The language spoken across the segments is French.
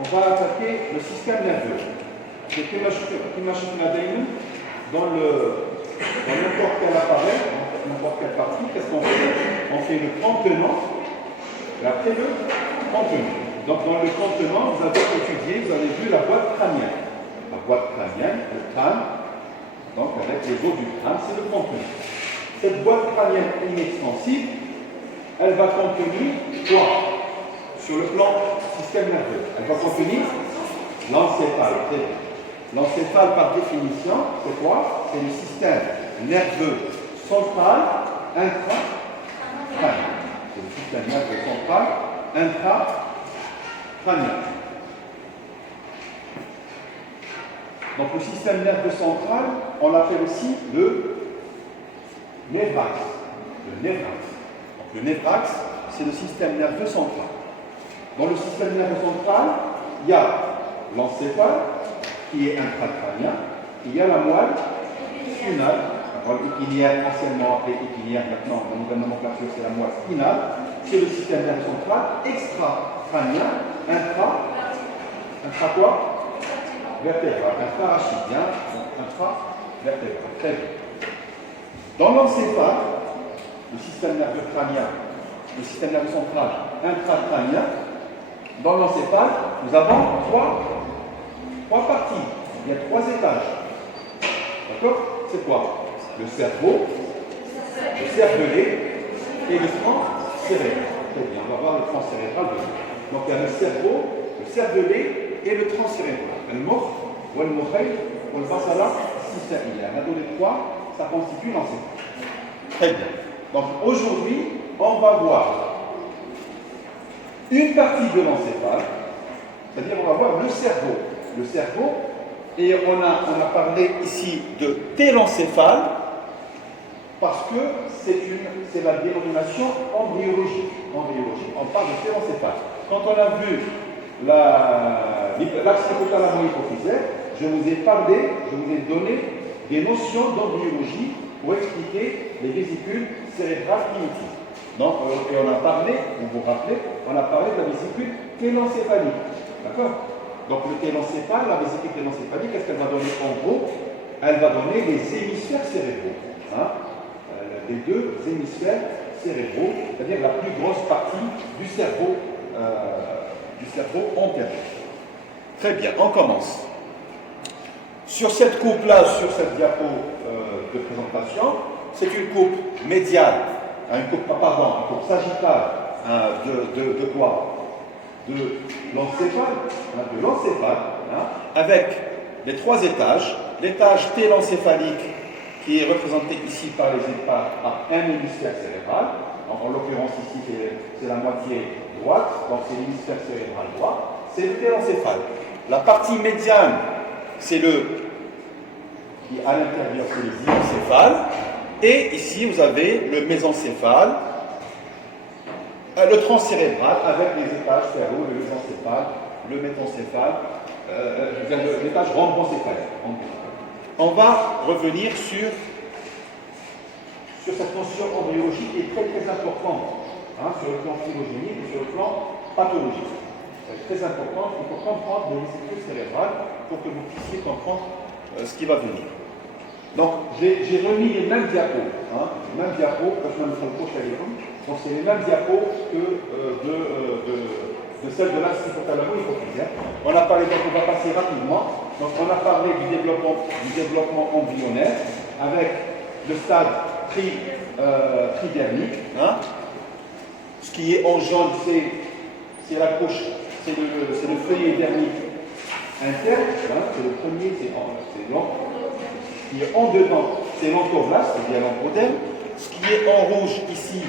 on va attaquer le système nerveux. C'est dans n'importe quel appareil, n'importe quelle partie, qu'est-ce qu'on fait? On fait le contenant et après le contenu. Donc dans le contenant, vous avez étudié, vous avez vu la boîte crânienne. La boîte crânienne, le crâne, donc avec les os du crâne, c'est le contenu. Cette boîte crânienne inextensive, elle va contenir quoi? Sur le plan système nerveux, elle va contenir l'encéphale. L'encéphale, par définition, c'est quoi? C'est le système nerveux central intracrânien. C'est le système nerveux central intracrânien. Donc le système nerveux central, on l'appelle aussi le névrax. Le névrax. Donc le névrax, c'est le système nerveux central. Dans le système nerveux central, il y a l'encéphale, qui est intracrânien, il y a la moelle spinale, la moelle épinière, anciennement appelée épinière, maintenant, la nouvelle nomenclature, c'est la moelle spinale, c'est le système nerveux central extracrânien, intra quoi? Vertébral, intra-rachidien, intra-vertébral. Très bien. Dans l'encéphale, le système nerveux crânien, le système nerveux central intracrânien, dans l'encéphale, nous avons trois parties. Il y a trois étages. D'accord? C'est quoi? Le cerveau, le cervelet et le tronc cérébral. Très bien, on va voir le tronc cérébral. Donc il y a le cerveau, le cervelet et le tronc cérébral. Le mokh, le mokhaï, le basala, il y a les trois, ça constitue l'encéphale. Très bien. Donc aujourd'hui, on va voir une partie de l'encéphale, c'est-à-dire on va voir le cerveau. Le cerveau, et on a parlé ici de télencéphale, parce que c'est la dénomination embryologique. On parle de télencéphale. Quand on a vu l'axe hypothalamo-hypophysaire, je vous ai donné des notions d'embryologie pour expliquer les vésicules cérébrales primitives. Donc, et on a parlé, vous vous rappelez, on a parlé de la vésicule télencéphalique. D'accord? Donc, le télencéphale, la vésicule télencéphalique, qu'est-ce qu'elle va donner en gros? Elle va donner les hémisphères cérébraux. Les deux hémisphères cérébraux, c'est-à-dire la plus grosse partie du cerveau antérieur. Très bien, on commence. Sur cette coupe-là, sur cette diapo de présentation, c'est une coupe médiane, une coupe sagittale de quoi? De l'encéphale, avec les trois étages. L'étage télencéphalique qui est représenté ici par un hémisphère cérébral. Donc, en l'occurrence ici c'est la moitié droite, donc c'est l'hémisphère cérébral droit, c'est le télencéphale. La partie médiane, c'est qui à l'intérieur, c'est le zygocéphale. Et ici vous avez le mésencéphale, le tronc cérébral avec les étages féro, le mésencéphale, le métencéphale, l'étage rhomboncéphalique. On va revenir sur cette notion embryologique qui est très très importante, sur le plan phylogénique et sur le plan pathologique. C'est très important, il faut comprendre les vésicules cérébrales pour que vous puissiez comprendre ce qui va venir. Donc, j'ai remis les mêmes diapos, donc c'est les mêmes diapos que de celles de l'axe hypothalamo-hypophysaire. On a parlé, donc on va passer rapidement. Donc on a parlé du développement embryonnaire avec le stade tridermique. Ce qui est en jaune, c'est la couche, c'est le feuillet dermique interne. C'est le premier, c'est blanc. Ce qui est en dedans, c'est l'entoblast, c'est-à-dire l'entroderme. Ce qui est en rouge ici,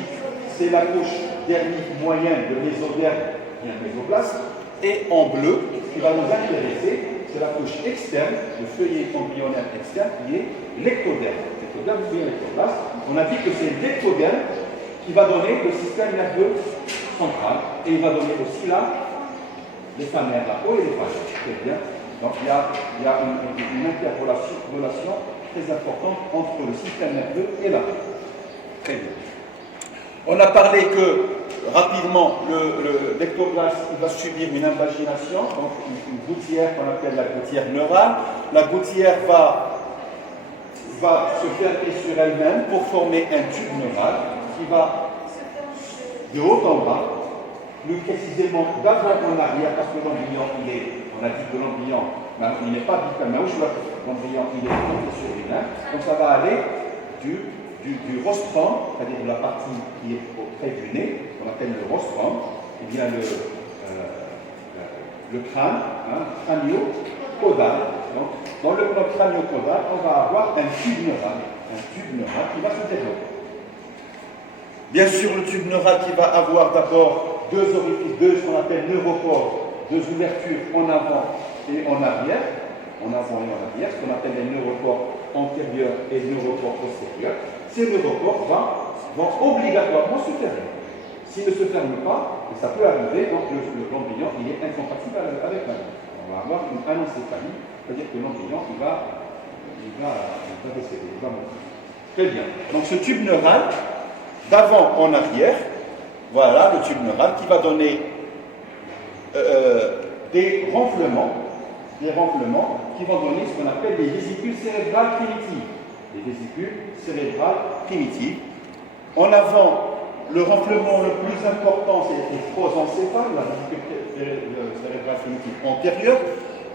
c'est la couche dermique moyenne, le mésoderme, bien mésoblast. Et en bleu, ce qui va nous intéresser, c'est la couche externe, le feuillet embryonnaire externe, qui est l'ectoderme. L'ectoderme, c'est l'ectoblast. On a dit que c'est l'ectoderme qui va donner le système nerveux central. Et il va donner aussi là les phanères, la peau et les phages. Très bien. Donc il y a une interrelation très importante entre le système nerveux et la peau. Très bien. On a parlé que rapidement, l'ectoplasme va subir une invagination, donc une gouttière qu'on appelle la gouttière neurale. La gouttière va se fermer sur elle-même pour former un tube neural qui va de haut en bas, plus précisément d'avant en arrière, parce que l'embryon, on a dit que l'embryon, il n'est pas bicaméral, l'embryon, il est monté sur lui-même, donc ça va aller du rostrum, c'est-à-dire de la partie qui est auprès du nez, qu'on appelle le rostrum, et bien le crâne, crânio-caudal. Donc, dans le bloc crânio-caudal, on va avoir un tube neural qui va se développer. Bien sûr, le tube neural qui va avoir d'abord deux orifices, ce qu'on appelle neuropores, deux ouvertures en avant et en arrière, ce qu'on appelle les neuropores antérieurs et neuropores postérieurs. Ces neuropores vont obligatoirement se fermer. S'ils ne se ferment pas, et ça peut arriver, donc l'embryon il est incompatible avec la vie. On va avoir une anencéphalie, c'est-à-dire que l'embryon il va décéder, il va mourir. Très bien. Donc ce tube neural, d'avant en arrière, voilà le tube neural qui va donner des renflements qui vont donner ce qu'on appelle les vésicules cérébrales primitives. Les vésicules cérébrales primitives. En avant, le renflement le plus important, c'est le prosencéphale, la vésicule cérébrale primitive antérieure.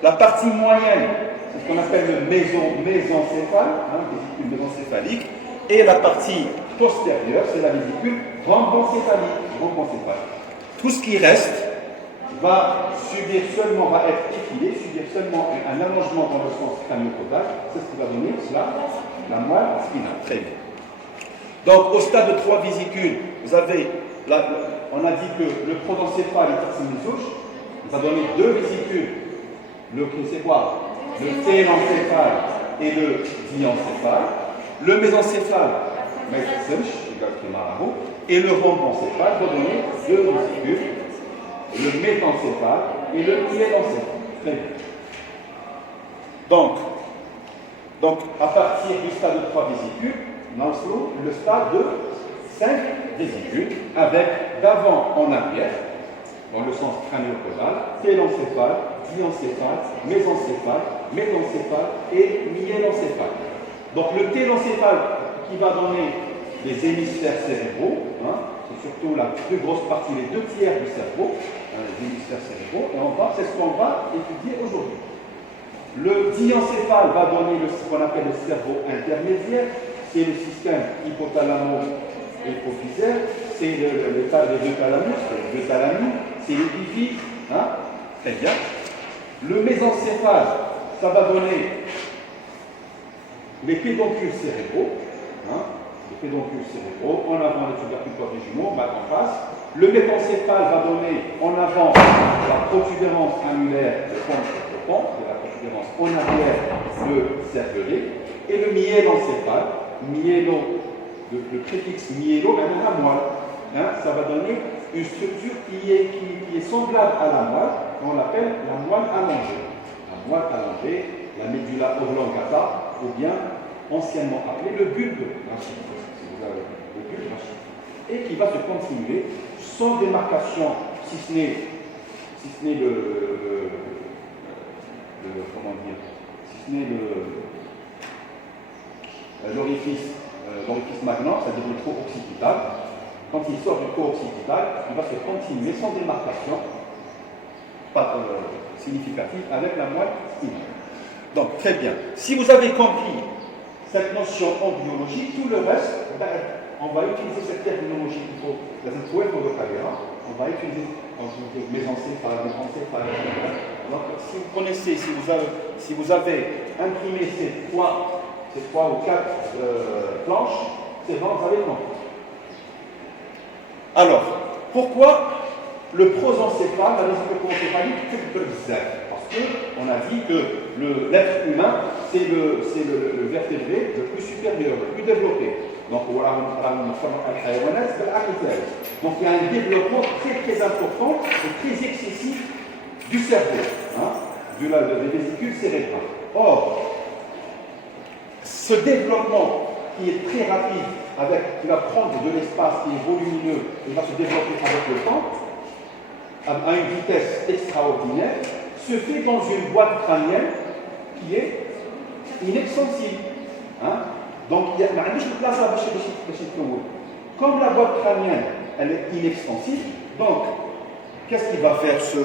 La partie moyenne, c'est ce qu'on appelle le mésencéphale, vésicule mésencéphalique. Et la partie postérieure, c'est la vésicule rhombencéphalique. Tout ce qui reste va être effilé, subir seulement un allongement dans le sens crânio-caudal. C'est ce qui va donner la moelle spinale. Très bien. Donc, au stade de 3 vésicules, vous avez, on a dit que le prosencéphale est tarsimisouche, va donner 2 vésicules. C'est quoi? Le télencéphale et le diencéphale. Le mésencéphale, et le rhombencéphale va donner 2 vésicules. Le métencéphale et le myélencéphale. Très bien. Donc, à partir du stade de 3 vésicules, nous avons le stade de 5 vésicules, avec d'avant en arrière, dans le sens crânio-caudal, télencéphale, diencéphale, mésencéphale, métencéphale et myélencéphale. Donc, le télencéphale qui va donner les hémisphères cérébraux, c'est surtout la plus grosse partie, les 2 tiers du cerveau, les hémisphères cérébraux, et c'est ce qu'on va étudier aujourd'hui. Le diencéphale va donner ce qu'on appelle le cerveau intermédiaire, c'est le système hypothalamo-hypophysaire, c'est les 2 thalamus, les 2 thalamus, c'est l'épiphyse, très bien. Le mésencéphale, ça va donner les pédoncules cérébraux, les pédoncules cérébraux, en avant les tubercules des jumeaux, mal en face. Le métencéphale va donner en avant la protubérance annulaire de pont, la protubérance en arrière le cervelet, et le myélencéphale, le préfixe myélo, la moelle. Ça va donner une structure qui est semblable à la moelle, on l'appelle la moelle allongée. La moelle allongée, la médula oblongata, ou bien anciennement appelé le bulbe rachidique, si vous avez le bulbe rachidique, et qui va se continuer sans démarcation, si ce n'est l'orifice magnant, c'est-à-dire le trou occipital. Quand il sort du trou occipital, il va se continuer sans démarcation significative avec la moelle spinale. Donc, très bien. Si vous avez compris cette notion en biologie, tout le reste, on va utiliser cette terminologie qu'il faut, on va utiliser mésencéphale, métencéphale. Donc, si vous connaissez, si vous avez imprimé ces trois ou 4 planches, c'est bon, vous avez compris. Alors, pourquoi le prosencéphale, la vésicule prosencéphalique, parce qu'on a dit que l'être humain, c'est le vertébré le plus supérieur, le plus développé. Donc, il y a un développement très très important et très excessif du cerveau, des vésicules cérébrales. Or, ce développement qui est très rapide qui va prendre de l'espace, qui est volumineux, il va se développer avec le temps, à une vitesse extraordinaire, se fait dans une boîte crânienne qui est inextensible. Hein? Donc, il y a une place à comme la boîte crânienne, elle est inextensible, donc, qu'est-ce qu'il va faire ce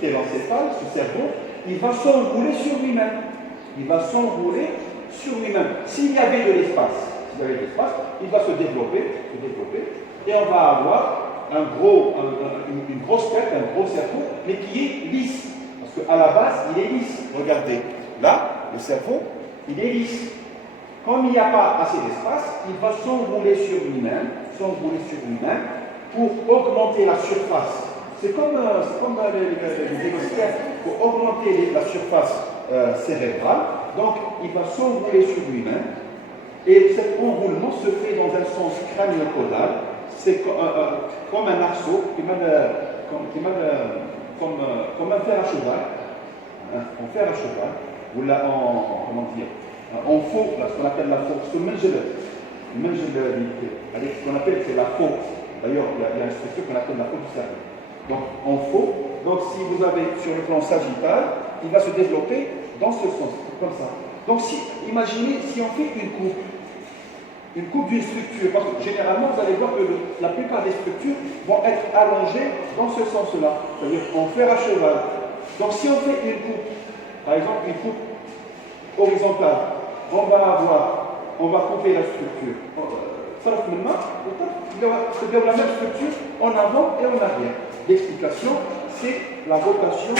télencéphale, ce cerveau? Il va s'enrouler sur lui-même. Il va s'enrouler sur lui-même. S'il y avait de l'espace, il va se développer, et on va avoir une grosse tête, un gros cerveau, mais qui est lisse. Parce qu'à la base, il est lisse. Regardez, là, le cerveau, il est lisse. Comme il n'y a pas assez d'espace, il va s'enrouler sur lui-même, pour augmenter la surface. C'est comme les vélocipèdes, pour augmenter la surface cérébrale. Donc, il va s'enrouler sur lui-même. Et cet enroulement se fait dans un sens crânio-caudal. C'est comme un arceau, comme un fer à cheval. En fer à cheval, ou là en faux, ce qu'on appelle la faux, ce qu'on appelle c'est la faux. D'ailleurs, il y a une structure qu'on appelle la faux du cerveau. Donc, en faux, donc si vous avez sur le plan sagittal, il va se développer dans ce sens, comme ça. Donc, imaginez si on fait une coupe d'une structure, parce que généralement, vous allez voir que la plupart des structures vont être allongées dans ce sens-là, c'est-à-dire en fer à cheval. Donc, si on fait une coupe, par exemple une coupe horizontale, on va couper la structure. Ça va c'est la même structure en avant et en arrière. L'explication, c'est la rotation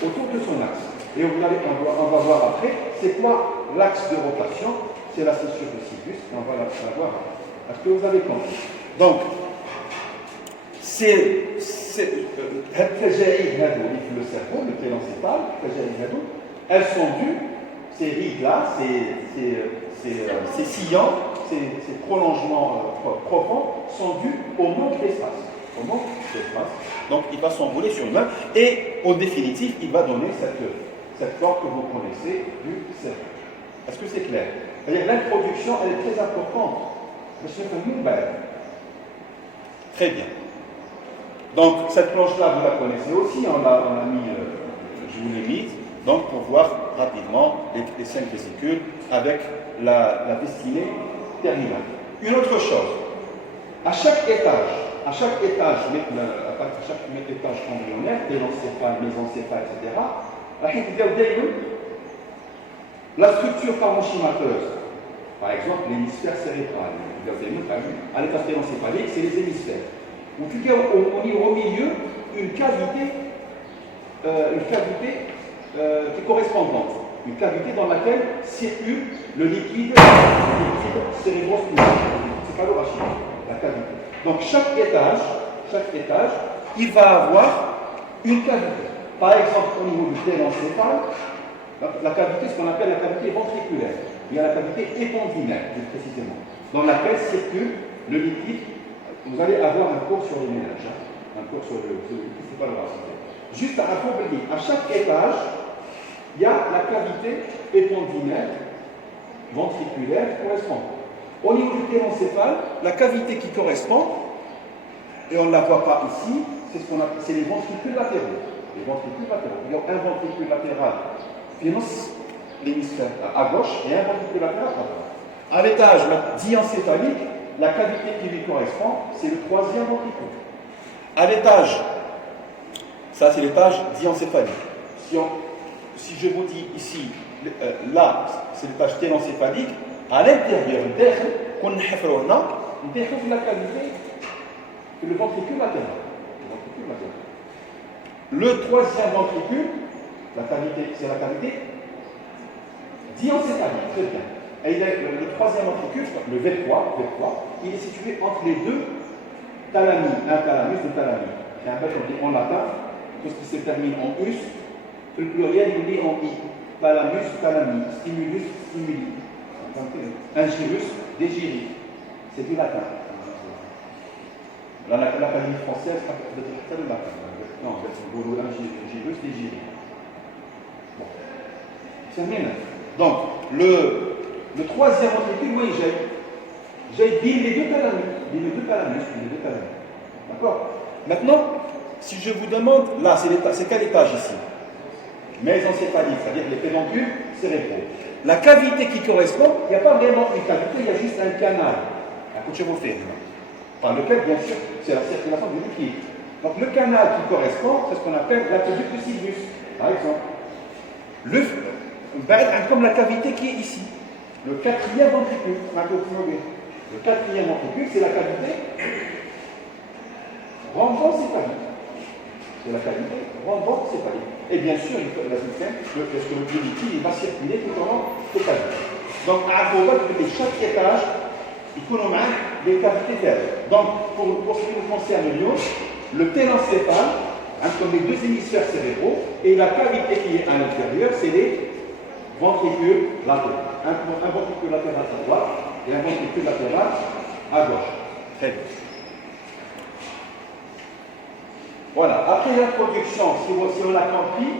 autour de son axe. Et on va voir après, c'est quoi l'axe de rotation? C'est la césure de Sylvius, et on va la voir après. Est-ce que vous avez compris? Donc, le cerveau, le télencéphale, elles sont dues, ces rides-là, ces sillons, ces prolongements profonds sont dus au manque d'espace. Donc, il va s'enrouler sur lui-même et, en définitive, il va donner cette forme que vous connaissez du cerveau. Est-ce que c'est clair? C'est-à-dire, l'introduction, elle est très importante. Très bien. Donc, cette planche-là, vous la connaissez aussi, on a mis, je vous l'ai mise, donc pour voir rapidement les 5 vésicules avec la destinée terminale. Une autre chose, à chaque étage embryonnaire, télencéphale, mésencéphale, etc., la structure parenchymateuse, par exemple l'hémisphère cérébral, à l'étage télencéphalique, c'est les hémisphères. Ou tu dis au milieu une cavité qui est correspondante, une cavité dans laquelle circule le liquide cérébrospinal. C'est pas l'orachide, la cavité. Donc chaque étage, il va avoir une cavité. Par exemple, au niveau du télencéphale, la cavité, ce qu'on appelle la cavité ventriculaire. Il y a la cavité éppendylaire, plus précisément, dans laquelle circule le liquide. Vous allez avoir un cours sur les ménages, un cours sur le liquide, c'est pas le racine. Juste à accompagner, à chaque étage, il y a la cavité éppendylaire, ventriculaire correspondante. Au niveau du télencéphale, la cavité qui correspond, et on ne la voit pas ici, c'est les ventricules latéraux. Les ventricules latéraux. Il y a un ventricule latéral qui finance l'hémisphère à gauche et un ventricule latéral à droite. À l'étage diencéphalique, la cavité qui lui correspond, c'est le 3e ventricule. À l'étage, ça c'est l'étage diencéphalique. Si je vous dis ici, là, c'est l'étage télencéphalique, à l'intérieur, qu'on la cavité, c'est le ventricule latéral. Le 3e ventricule, c'est la cavité diencéphalique, très bien. Et le 3e ventricule, le V3, il est situé entre les deux thalamies, un thalamus, deux thalamies. Et en fait, on dit en latin, tout ce qui se termine en us, le pluriel, il est en i. Thalamus, thalami, stimulus, stimuli. Un gyrus, des gyri. C'est du latin. L'Académie française, c'est le latin. Non, c'est un gyrus, des gyri. Bon. C'est bien. Donc, le 3e ventricule, oui, J'ai dit les deux thalamus. D'accord? Maintenant, si je vous demande, là, c'est quel étage ici? Mésencéphalique, c'est-à-dire les pédoncules cérébraux. La cavité qui correspond, il n'y a pas vraiment une cavité, il y a juste un canal. Un coup de chevaux fait, par lequel, bien sûr, c'est la circulation du liquide. Donc le canal qui correspond, c'est ce qu'on appelle l'aqueduc de Sylvius, par exemple. Comme la cavité qui est ici. Le quatrième ventricule. Le quatrième ventricule, c'est la cavité rhombocéphalique. C'est la cavité rhombocéphalique. Et bien sûr, parce que le liquide il va circuler tout au long de la vie. Donc, à chaque étage, il faut nommer des cavités terrestres. Donc, pour ce qui nous concerne le télencéphale, comme les deux hémisphères cérébraux, et la cavité qui est à l'intérieur, c'est les ventricules latéraux. Un ventricule latéral à droite et un ventricule latéral à gauche. Très bien. Voilà, après l'introduction, si on a compris,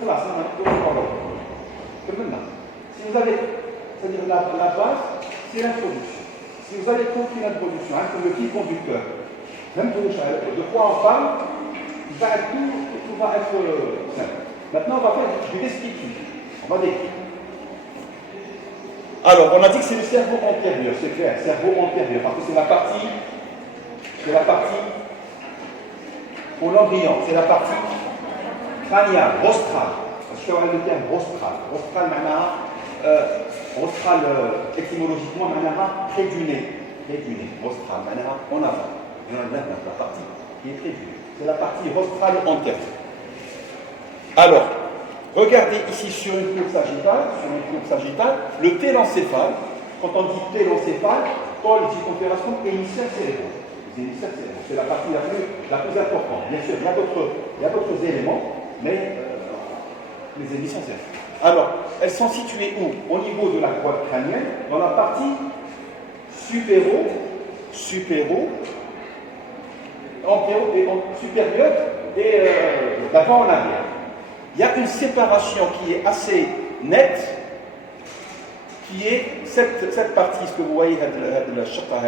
voilà, ça va être comme maintenant. Si vous avez, c'est-à-dire la base, c'est l'introduction. Si vous avez compris l'introduction, comme le fil conducteur, même de quoi on parle, tout va être simple. Maintenant, on va faire du descriptif. On va décrire. Alors, on a dit que c'est le cerveau antérieur, c'est clair, cerveau antérieur, parce que c'est la partie pour l'embryon, c'est la partie crânienne, rostrale. Parce que le terme rostrale. Rostrale, étymologiquement, près du nez. Rostrale, en avant. La partie qui est près du nez. C'est la partie rostrale antérieure. Alors, regardez ici sur une courbe sagittale, le télencéphale. Quand on dit télencéphale, Paul ici conférence comme hémisphère cérébral. C'est la partie la plus importante. Bien sûr, il y a d'autres éléments, mais les hémisphères cérébraux. Alors, elles sont situées où? Au niveau de la boîte crânienne, dans la partie supérieure et d'avant en arrière. Il y a une séparation qui est assez nette, qui est cette partie, ce que vous voyez, la chakra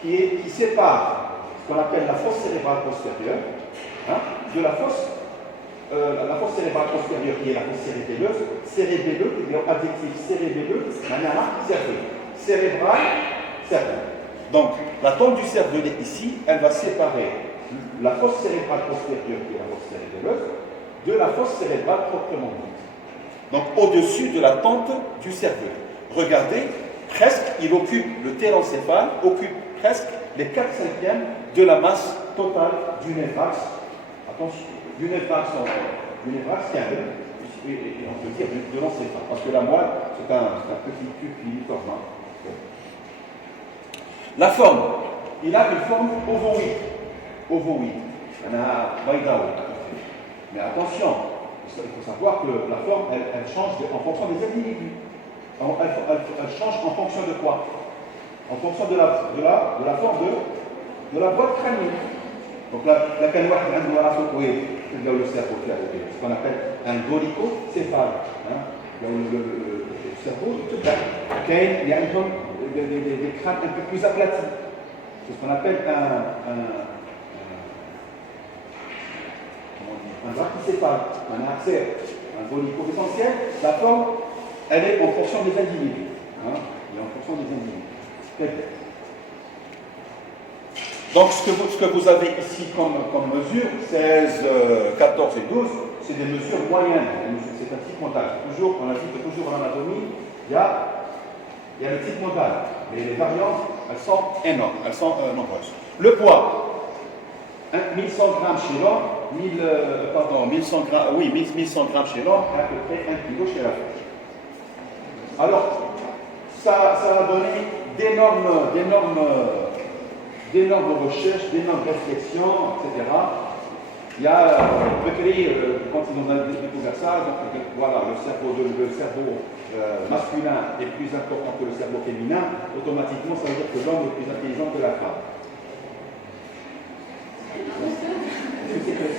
qui sépare ce qu'on appelle la fosse cérébrale postérieure de la fosse cérébrale postérieure qui est la fosse cérébelleuse, c'est-à-dire adjectif cérébelleux, cérébral, cerveau. Donc, la tombe du cervelet ici, elle va séparer la fosse cérébrale postérieure qui est la fosse cérébelleuse de la fosse cérébrale proprement dite. Donc, au-dessus de la tente du cervelet. Regardez, le télencéphale occupe presque les 4/5 de la masse totale du néphrax. Attention, du néphrax carré, et on peut dire de l'encéphale, parce que la moelle, c'est un petit tube filiforme. La forme, il a une forme ovoïde. Mais attention, il faut savoir que la forme, elle change en fonction des individus. Elle change en fonction de quoi? En fonction de la forme de la boîte crânienne. Donc la canouette le cerveau qui a ce qu'on appelle un golicocéphale. Le cerveau, il y a des crânes un peu plus aplatis. C'est ce qu'on appelle un brachycéphale, un axaire, un golico. Essentiel, la forme, elle est en fonction des individus. Très bien. Donc, ce que vous avez ici comme mesure, 16, 14 et 12, c'est des mesures moyennes. C'est un type modal. On a dit que toujours en anatomie, il y a le type modal. Mais les variantes, elles sont énormes, elles sont nombreuses. Le poids, 1100 grammes chez l'homme, 1100 grammes chez l'homme, et à peu près 1 kg chez la femme. Alors, ça a donné d'énormes recherches, d'énormes réflexions, etc. Il y a Beckley, quand ils ont découvert ça, donc voilà, le cerveau masculin est plus important que le cerveau féminin, automatiquement ça veut dire que l'homme est plus intelligent que la femme.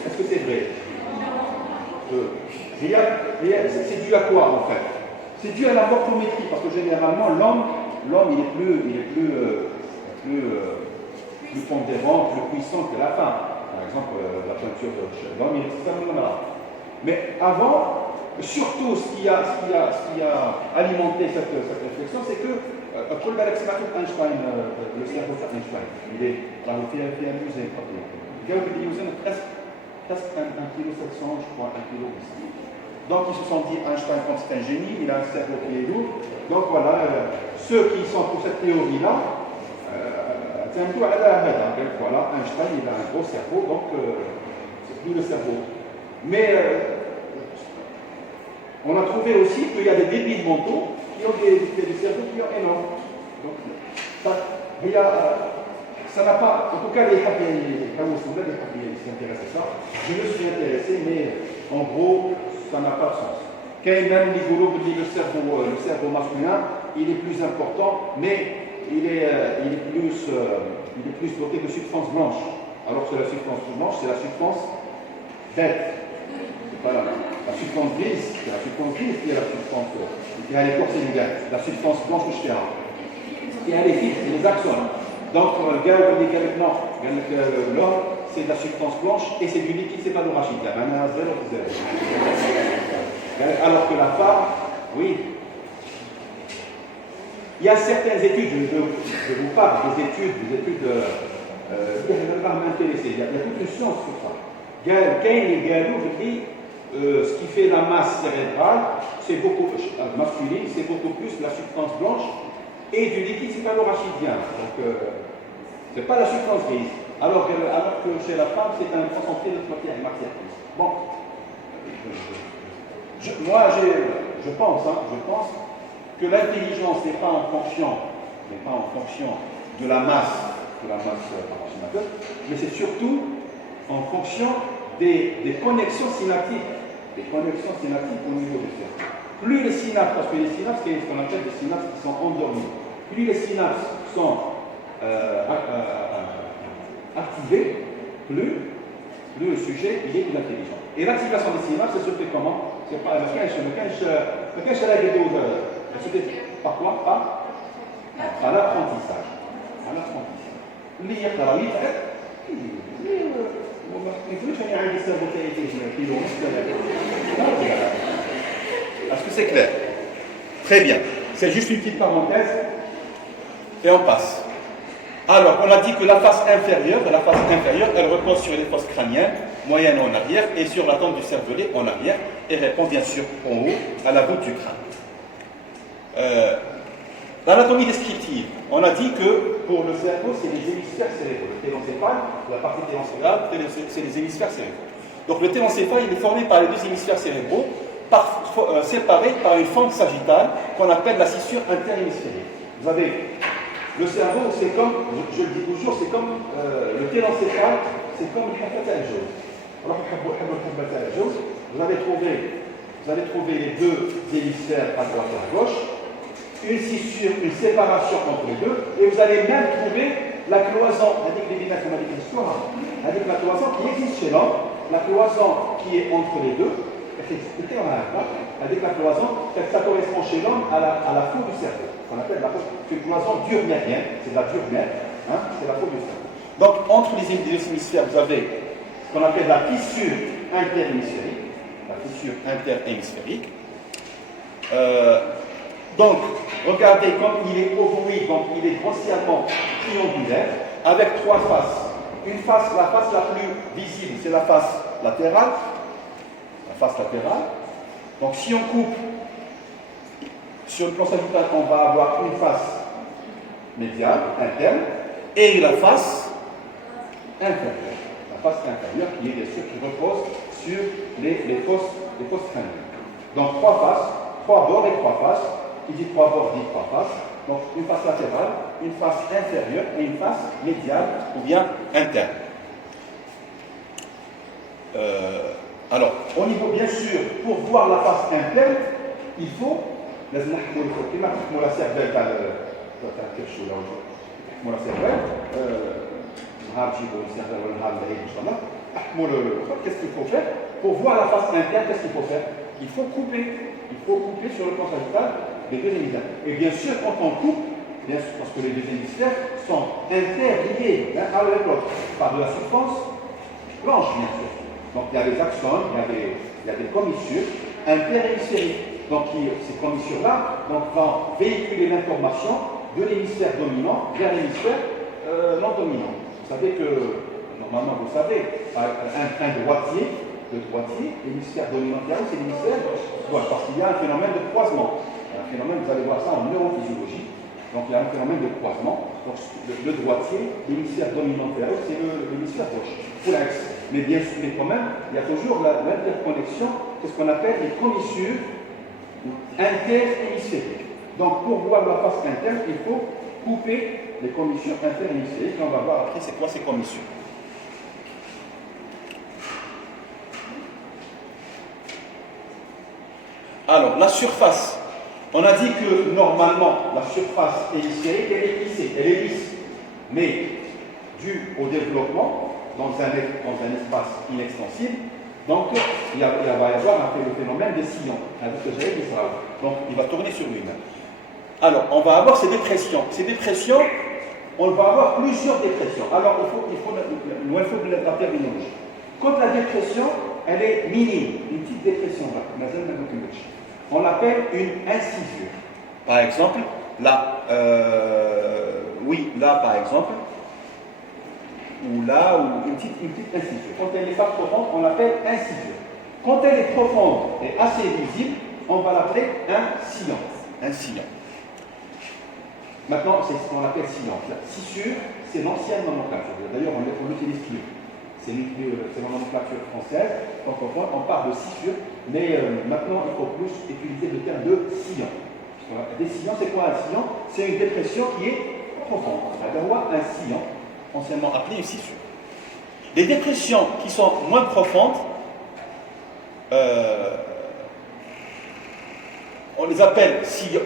Est-ce que c'est vrai? C'est dû à quoi en fait? C'est dû à la morphométrie, parce que généralement l'homme l'homme il est plus pondérant, plus puissant que la femme. Par exemple, la peinture de l'homme il est totalement malade. Mais avant, surtout ce qui a alimenté cette réflexion, c'est que كل بالك سمعتوا اينشتاين le cerveau d'Einstein. Il est في un musée. قالوا بدي يوزن presque 1,7 kg, je crois, 1,8 kg. Donc ils se sont dit, Einstein, comme c'est un génie, il a un cerveau qui est lourd. Donc voilà, ceux qui sont pour cette théorie-là, c'est un peu à la règle. Voilà, Einstein, il a un gros cerveau, donc c'est plus le cerveau. Mais on a trouvé aussi qu'il y a des débiles mentaux qui ont des cerveaux qui sont énormes. Donc, ça n'a pas, en tout cas, les qui s'intéressent à ça, je me suis intéressé, mais en gros, ça n'a pas de sens. Quand même, le cerveau masculin, il est plus important, mais il est plus doté de substance blanche. Alors que la substance blanche, c'est la substance bête. C'est pas la substance grise, c'est la substance grise qui est la substance qui a les corps cellulaires, la substance blanche ou chère. Et elle est fixe, c'est les axones. Donc, l'homme, c'est de la substance blanche et c'est du liquide, c'est pas de rachid. Alors que la femme, oui. Il y a certaines études, je vous parle des études qui m'intéressent. Il y a toute une science sur ça. Ce qui fait la masse cérébrale, c'est beaucoup masculine, c'est beaucoup plus la substance blanche et du liquide, c'est pas l'orachidien. Donc, c'est pas la substance grise. Alors que chez la femme, c'est un concentré de matière grise. Bon, je pense que l'intelligence n'est pas en fonction de la masse approximative, mais c'est surtout en fonction des connexions synaptiques. Des connexions synaptiques au niveau du cerveau. Plus les synapses, parce que les synapses, c'est ce qu'on appelle des synapses qui sont endormies, plus les synapses sont activées, plus le sujet il est plus intelligent. Et l'activation des synapses, ça se fait comment? C'est pas elle se fait par quoi? À l'apprentissage. Lire, est-ce que c'est clair? Très bien. C'est juste une petite parenthèse et on passe. Alors, on a dit que la face inférieure, elle repose sur les fosses crâniennes, moyenne en arrière, et sur la tente du cervelet en arrière, et répond bien sûr en haut à la voûte du crâne. L'anatomie descriptive, on a dit que pour le cerveau, c'est les hémisphères cérébraux. Le télencéphale, la partie télencéphale, c'est les hémisphères cérébraux. Donc le télencéphale, il est formé par les deux hémisphères cérébraux, séparés par une fente sagittale qu'on appelle la scissure interhémisphérique. Vous avez le cerveau, c'est comme, je le dis toujours, c'est comme le télencéphale, c'est comme le habbata al-jawz. Alors, vous allez trouver les deux hémisphères à droite et à gauche, une scissure, une séparation entre les deux, et vous allez même trouver la cloison, avec la cloison qui existe chez l'homme, la cloison qui est entre les deux, avec la cloison, ça correspond chez l'homme à la peau du cerveau, qu'on appelle la peau, c'est une cloison diurmérienne, c'est la diurmère, c'est la peau du cerveau. Donc, entre les deux hémisphères, vous avez ce qu'on appelle la fissure interhémisphérique. Donc, regardez comme il est ovoïde, donc il est grossièrement triangulaire, avec trois faces. La face la plus visible, c'est la face latérale. Donc, si on coupe sur le plan sagittal, on va avoir une face médiane, interne, et la face inférieure. La face inférieure qui est bien sûr qui repose sur les fosses crâniennes. Donc, trois faces, trois bords et trois faces. Qui dit trois bords dit trois faces. Donc une face latérale, une face inférieure et une face médiane ou bien interne. Alors, au niveau bien sûr, pour voir la face interne, il faut la cervelle qu'est-ce qu'il faut faire? Pour voir la face interne, qu'est-ce qu'il faut faire? Il faut couper sur le plan sagittal les deux hémisphères. Et bien sûr, quand on coupe, Bien sûr, parce que les deux hémisphères sont interliés l'un à l'autre par de la substance blanche, bien sûr. Donc il y a des axones, il y a des commissures interhémisphériques. Donc ces commissures-là vont véhiculer l'information de l'hémisphère dominant vers l'hémisphère non dominant. Vous savez que, normalement vous savez, un droitier, l'hémisphère dominant c'est l'hémisphère droit, parce qu'il y a un phénomène de croisement. Un phénomène, vous allez voir ça en neurophysiologie. Donc il y a un phénomène de croisement. Donc, le droitier, l'hémisphère dominant vers eux, c'est l'hémisphère gauche, pour l'axe. Mais bien sûr, mais quand même, il y a toujours l'interconnexion, c'est ce qu'on appelle les commissures interhémisphériques. Donc pour voir la face interne, il faut couper les commissures interhémisphériques. On va voir après c'est quoi ces commissures. Alors, la surface. On a dit que normalement, la surface hémisphérique, elle est lissée, elle est lisse. Mais, dû au développement, dans un espace inextensible, donc il va y avoir le phénomène des sillons. Donc, il va tourner sur lui-même. Alors, on va avoir ces dépressions. Ces dépressions, on va avoir plusieurs dépressions. Alors, il faut la terminologie. Quand la dépression, elle est minime, une petite dépression, on l'appelle une incisure. Par exemple, là, là par exemple, ou là, ou une petite incisure. Quand elle n'est pas profonde, on l'appelle incisure. Quand elle est profonde et assez visible, on va l'appeler un sillon. Un sillon. Maintenant, c'est ce qu'on appelle sillon. La scissure, c'est l'ancienne nomenclature. D'ailleurs, on l'utilise plus. C'est la nomenclature française. Donc, on parle de scissure, mais maintenant, il faut plus utiliser le terme de sillon. Des sillons, c'est quoi un sillon? C'est une dépression qui est profonde. C'est-à-dire un sillon, anciennement appelé une scissure. Les dépressions qui sont moins profondes, on les appelle sillons.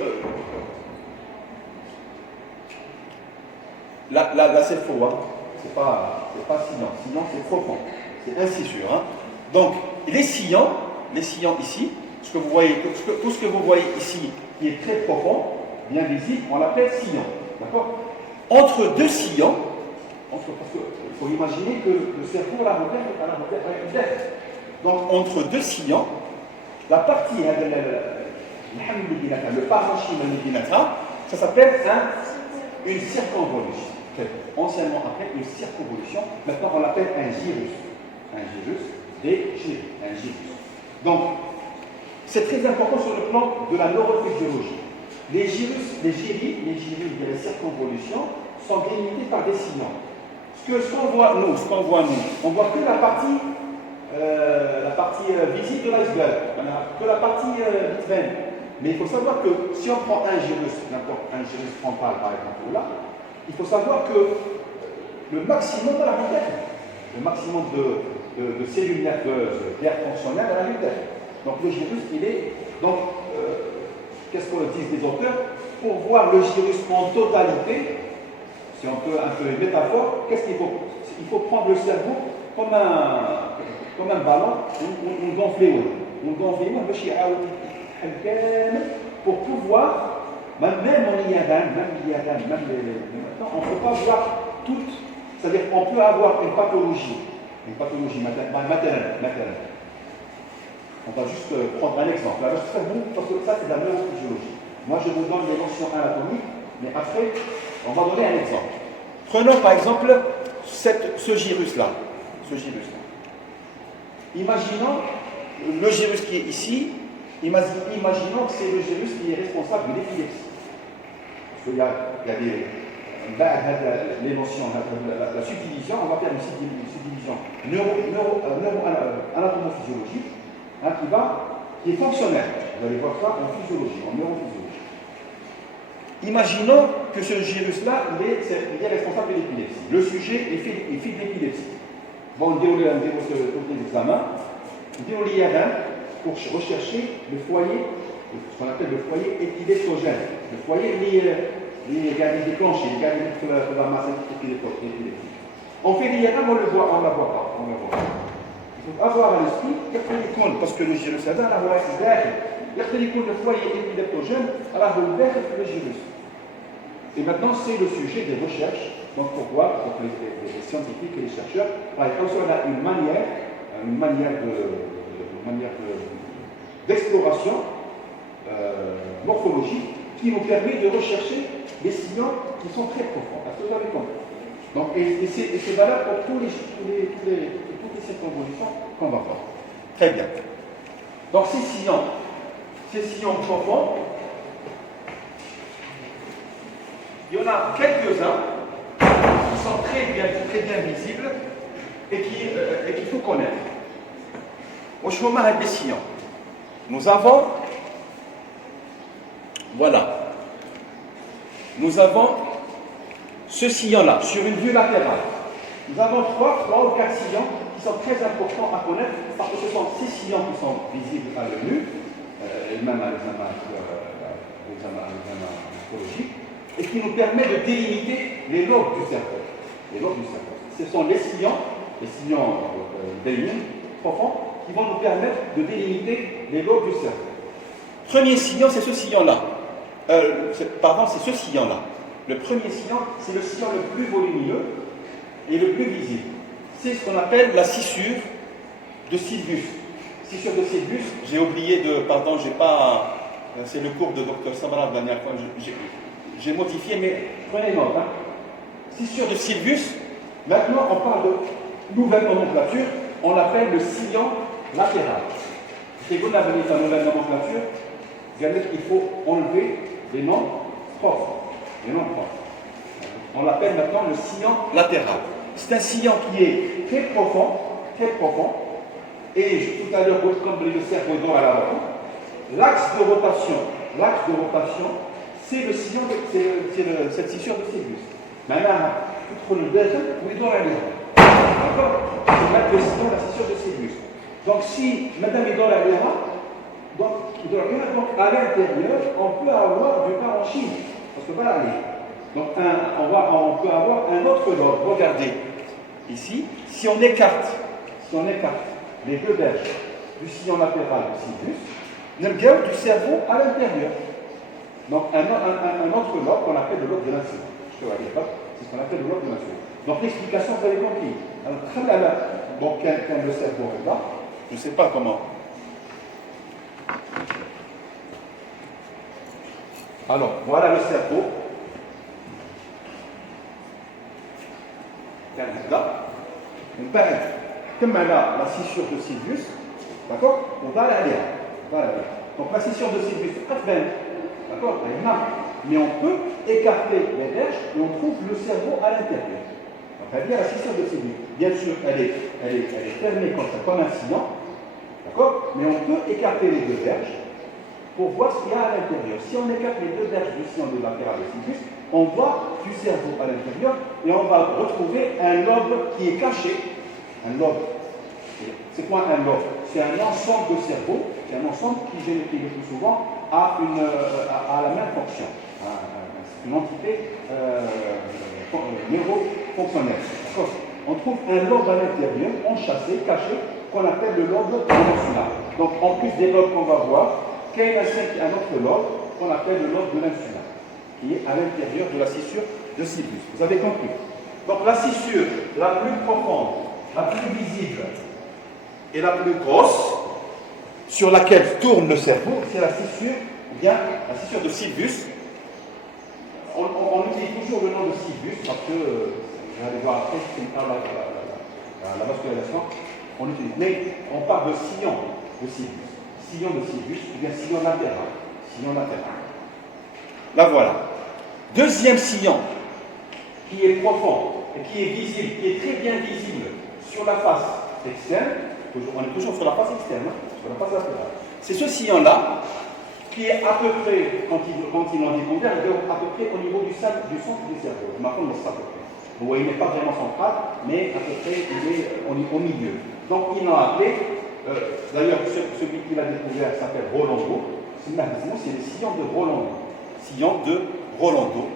Là c'est faux, hein. C'est pas sillon. Sillon, c'est profond. C'est incisure. Hein. Donc, les sillons ici, tout ce que vous voyez ici, qui est très profond, bien visible, on l'appelle sillon. D'accord? Entre deux sillons, parce qu'il faut imaginer que le cerveau a une tête. Donc, entre deux sillons, la partie, le parenchyme, ça s'appelle une circonvolution. Anciennement appelé une circonvolution, maintenant on l'appelle un gyrus. Un gyrus. Donc, c'est très important sur le plan de la neurophysiologie. Les gyrus, les circonvolutions sont délimitées par des sillons. Ce qu'on voit nous, on voit que la partie visible de l'iceberg, que la partie vitrine. Mais il faut savoir que si on prend un gyrus, n'importe un gyrus frontal par exemple, là, il faut savoir que le maximum de la lumière, le maximum de cellules nerveuses, d'air fonctionnel à la lumière. Donc le gyrus, il est. Donc, qu'est-ce qu'on dit des auteurs? Pour voir le gyrus en totalité, si on peut un peu une métaphore, qu'est-ce qu'il faut? Il faut prendre le cerveau comme un ballon, on gonfle pour pouvoir. Même en IADAN, on ne peut pas voir toutes. C'est-à-dire qu'on peut avoir une pathologie maternelle. On va juste prendre un exemple. Là, parce que ça, c'est de la neurophysiologie. Moi, je vous donne les notions anatomiques, mais après, on va donner un exemple. Prenons par exemple ce gyrus-là. Imaginons le gyrus qui est ici. Imaginons que c'est le gyrus qui est responsable de l'épilepsie. Parce qu'il y a les notions, la subdivision, on va faire une subdivision anatomo-physiologique qui est fonctionnelle. Vous allez voir ça en physiologie, en neurophysiologie. Imaginons que ce gyrus-là, il est responsable de l'épilepsie. Le sujet est fait de l'épilepsie. Bon, on déroule tous les examens. On déroule pour rechercher le foyer, ce qu'on appelle le foyer épileptogène. Le foyer il y a des déclenchés, il y a la masse épileptique. On fait l'IRM, on ne la voit pas. Il faut avoir à l'esprit parce que le gyrus هذا راهو داخل. يقدر يكون le foyer épileptogène راهو داخل في le gyrus. Et maintenant, c'est le sujet des recherches. Donc, pour voir, donc les scientifiques et les chercheurs, par exemple, on a une manière d'exploration morphologique qui nous permet de rechercher des sillons qui sont très profonds. Est-ce que vous avez compris? Donc, et c'est valable pour toutes les circonvolutions qu'on va voir. Très bien. Donc, ces sillons profonds, il y en a quelques-uns qui sont très bien visibles et qu'il faut connaître. Au chemin des sillons, nous avons, voilà, nous avons ce sillon-là, sur une vue latérale. Nous avons trois ou quatre sillons qui sont très importants à connaître parce que ce sont ces sillons qui sont visibles à l'œil nu, et même à l'examen morphologique, et qui nous permettent de délimiter les lobes du cerveau. Les lobes du cerveau. Ce sont les sillons profonds, qui vont nous permettre de délimiter les lobes du cerveau. Premier sillon, c'est ce sillon-là. C'est ce sillon-là. Le premier sillon, c'est le sillon le plus volumineux et le plus visible. C'est ce qu'on appelle la scissure de Sylvius. Scissure de Sylvius, j'ai oublié de... Pardon, j'ai pas... C'est le cours de Dr Samara la dernière fois. J'ai modifié, mais prenez note. Hein. Scissure de Sylvius, maintenant on parle de nouvelle nomenclature, on l'appelle le sillon latéral. Si vous n'avez pas de nouvelle nomenclature, il faut enlever les noms propres. On l'appelle maintenant le sillon latéral. C'est un sillon qui est très profond, et tout à l'heure, comme le cerveau dort à la roue, l'axe de rotation, c'est le sillon, c'est cette scissure de Sylvius. Maintenant, tout le deuxième, vous dort à la roue. D'accord? C'est mettre le sillon, la scissure de Sylvius. Donc, si madame est dans la donc à l'intérieur, on peut avoir du parenchyme. Parce que voilà, donc on peut avoir un autre lobe. Regardez, ici, si on écarte les deux berges du sillon latéral du Sylvius, on a du cerveau à l'intérieur. Donc un autre lobe qu'on appelle le lobe de l'insuline. Je te vois pas, c'est ce qu'on appelle le lobe de l'insuline. Donc l'explication, vous avez compris. Alors, bon, quand le cerveau est là, je ne sais pas comment. Alors, voilà le cerveau. Là, on parle. Comme on a la scissure de Sylvius, d'accord? On va aller là. Donc la scissure de Sylvius, d'accord? Mais on peut écarter les berges et on trouve le cerveau à l'intérieur. Donc elle vient la scissure de Sylvius. Bien sûr, elle est fermée comme un sillon, d'accord? Mais on peut écarter les deux berges pour voir ce qu'il y a à l'intérieur. Si on écarte les deux berges du sillon de latéral de Sylvius, on voit du cerveau à l'intérieur et on va retrouver un lobe qui est caché. Un lobe. C'est quoi un lobe? C'est un ensemble de cerveau, c'est un ensemble qui le plus souvent a la même fonction. C'est une entité neurofonctionnelle. On trouve un lobe à l'intérieur, enchâssé, caché, qu'on appelle le lobe insulaire. Donc en plus des lobes qu'on va voir, il y a un autre lobe qu'on appelle le lobe de l'insula, qui est à l'intérieur de la scissure de Sylvius. Vous avez compris? Donc la scissure la plus profonde, la plus visible et la plus grosse, sur laquelle tourne le cerveau, c'est la scissure de Sylvius. On utilise toujours le nom de Sylvius parce que, vous allez voir après, c'est la vascularisation, on utilise. Mais on parle de sillon de Sylvius. Sillon de Sylvius, ou bien sillon latéral. Là voilà. Deuxième sillon, qui est profond, et qui est visible, qui est très bien visible sur la face externe. On est toujours sur la face externe, sur la face latérale. C'est ce sillon-là qui est à peu près, quand ils l'ont découvert, il est à peu près au niveau du centre du cerveau. Je m'appelle ça à peu près. Vous voyez, il n'est pas vraiment central, mais à peu près, il est au milieu. Donc, ils l'ont appelé. D'ailleurs, celui qui l'a découvert s'appelle Rolando. C'est le sillon de Rolando. Sillon de Rolando.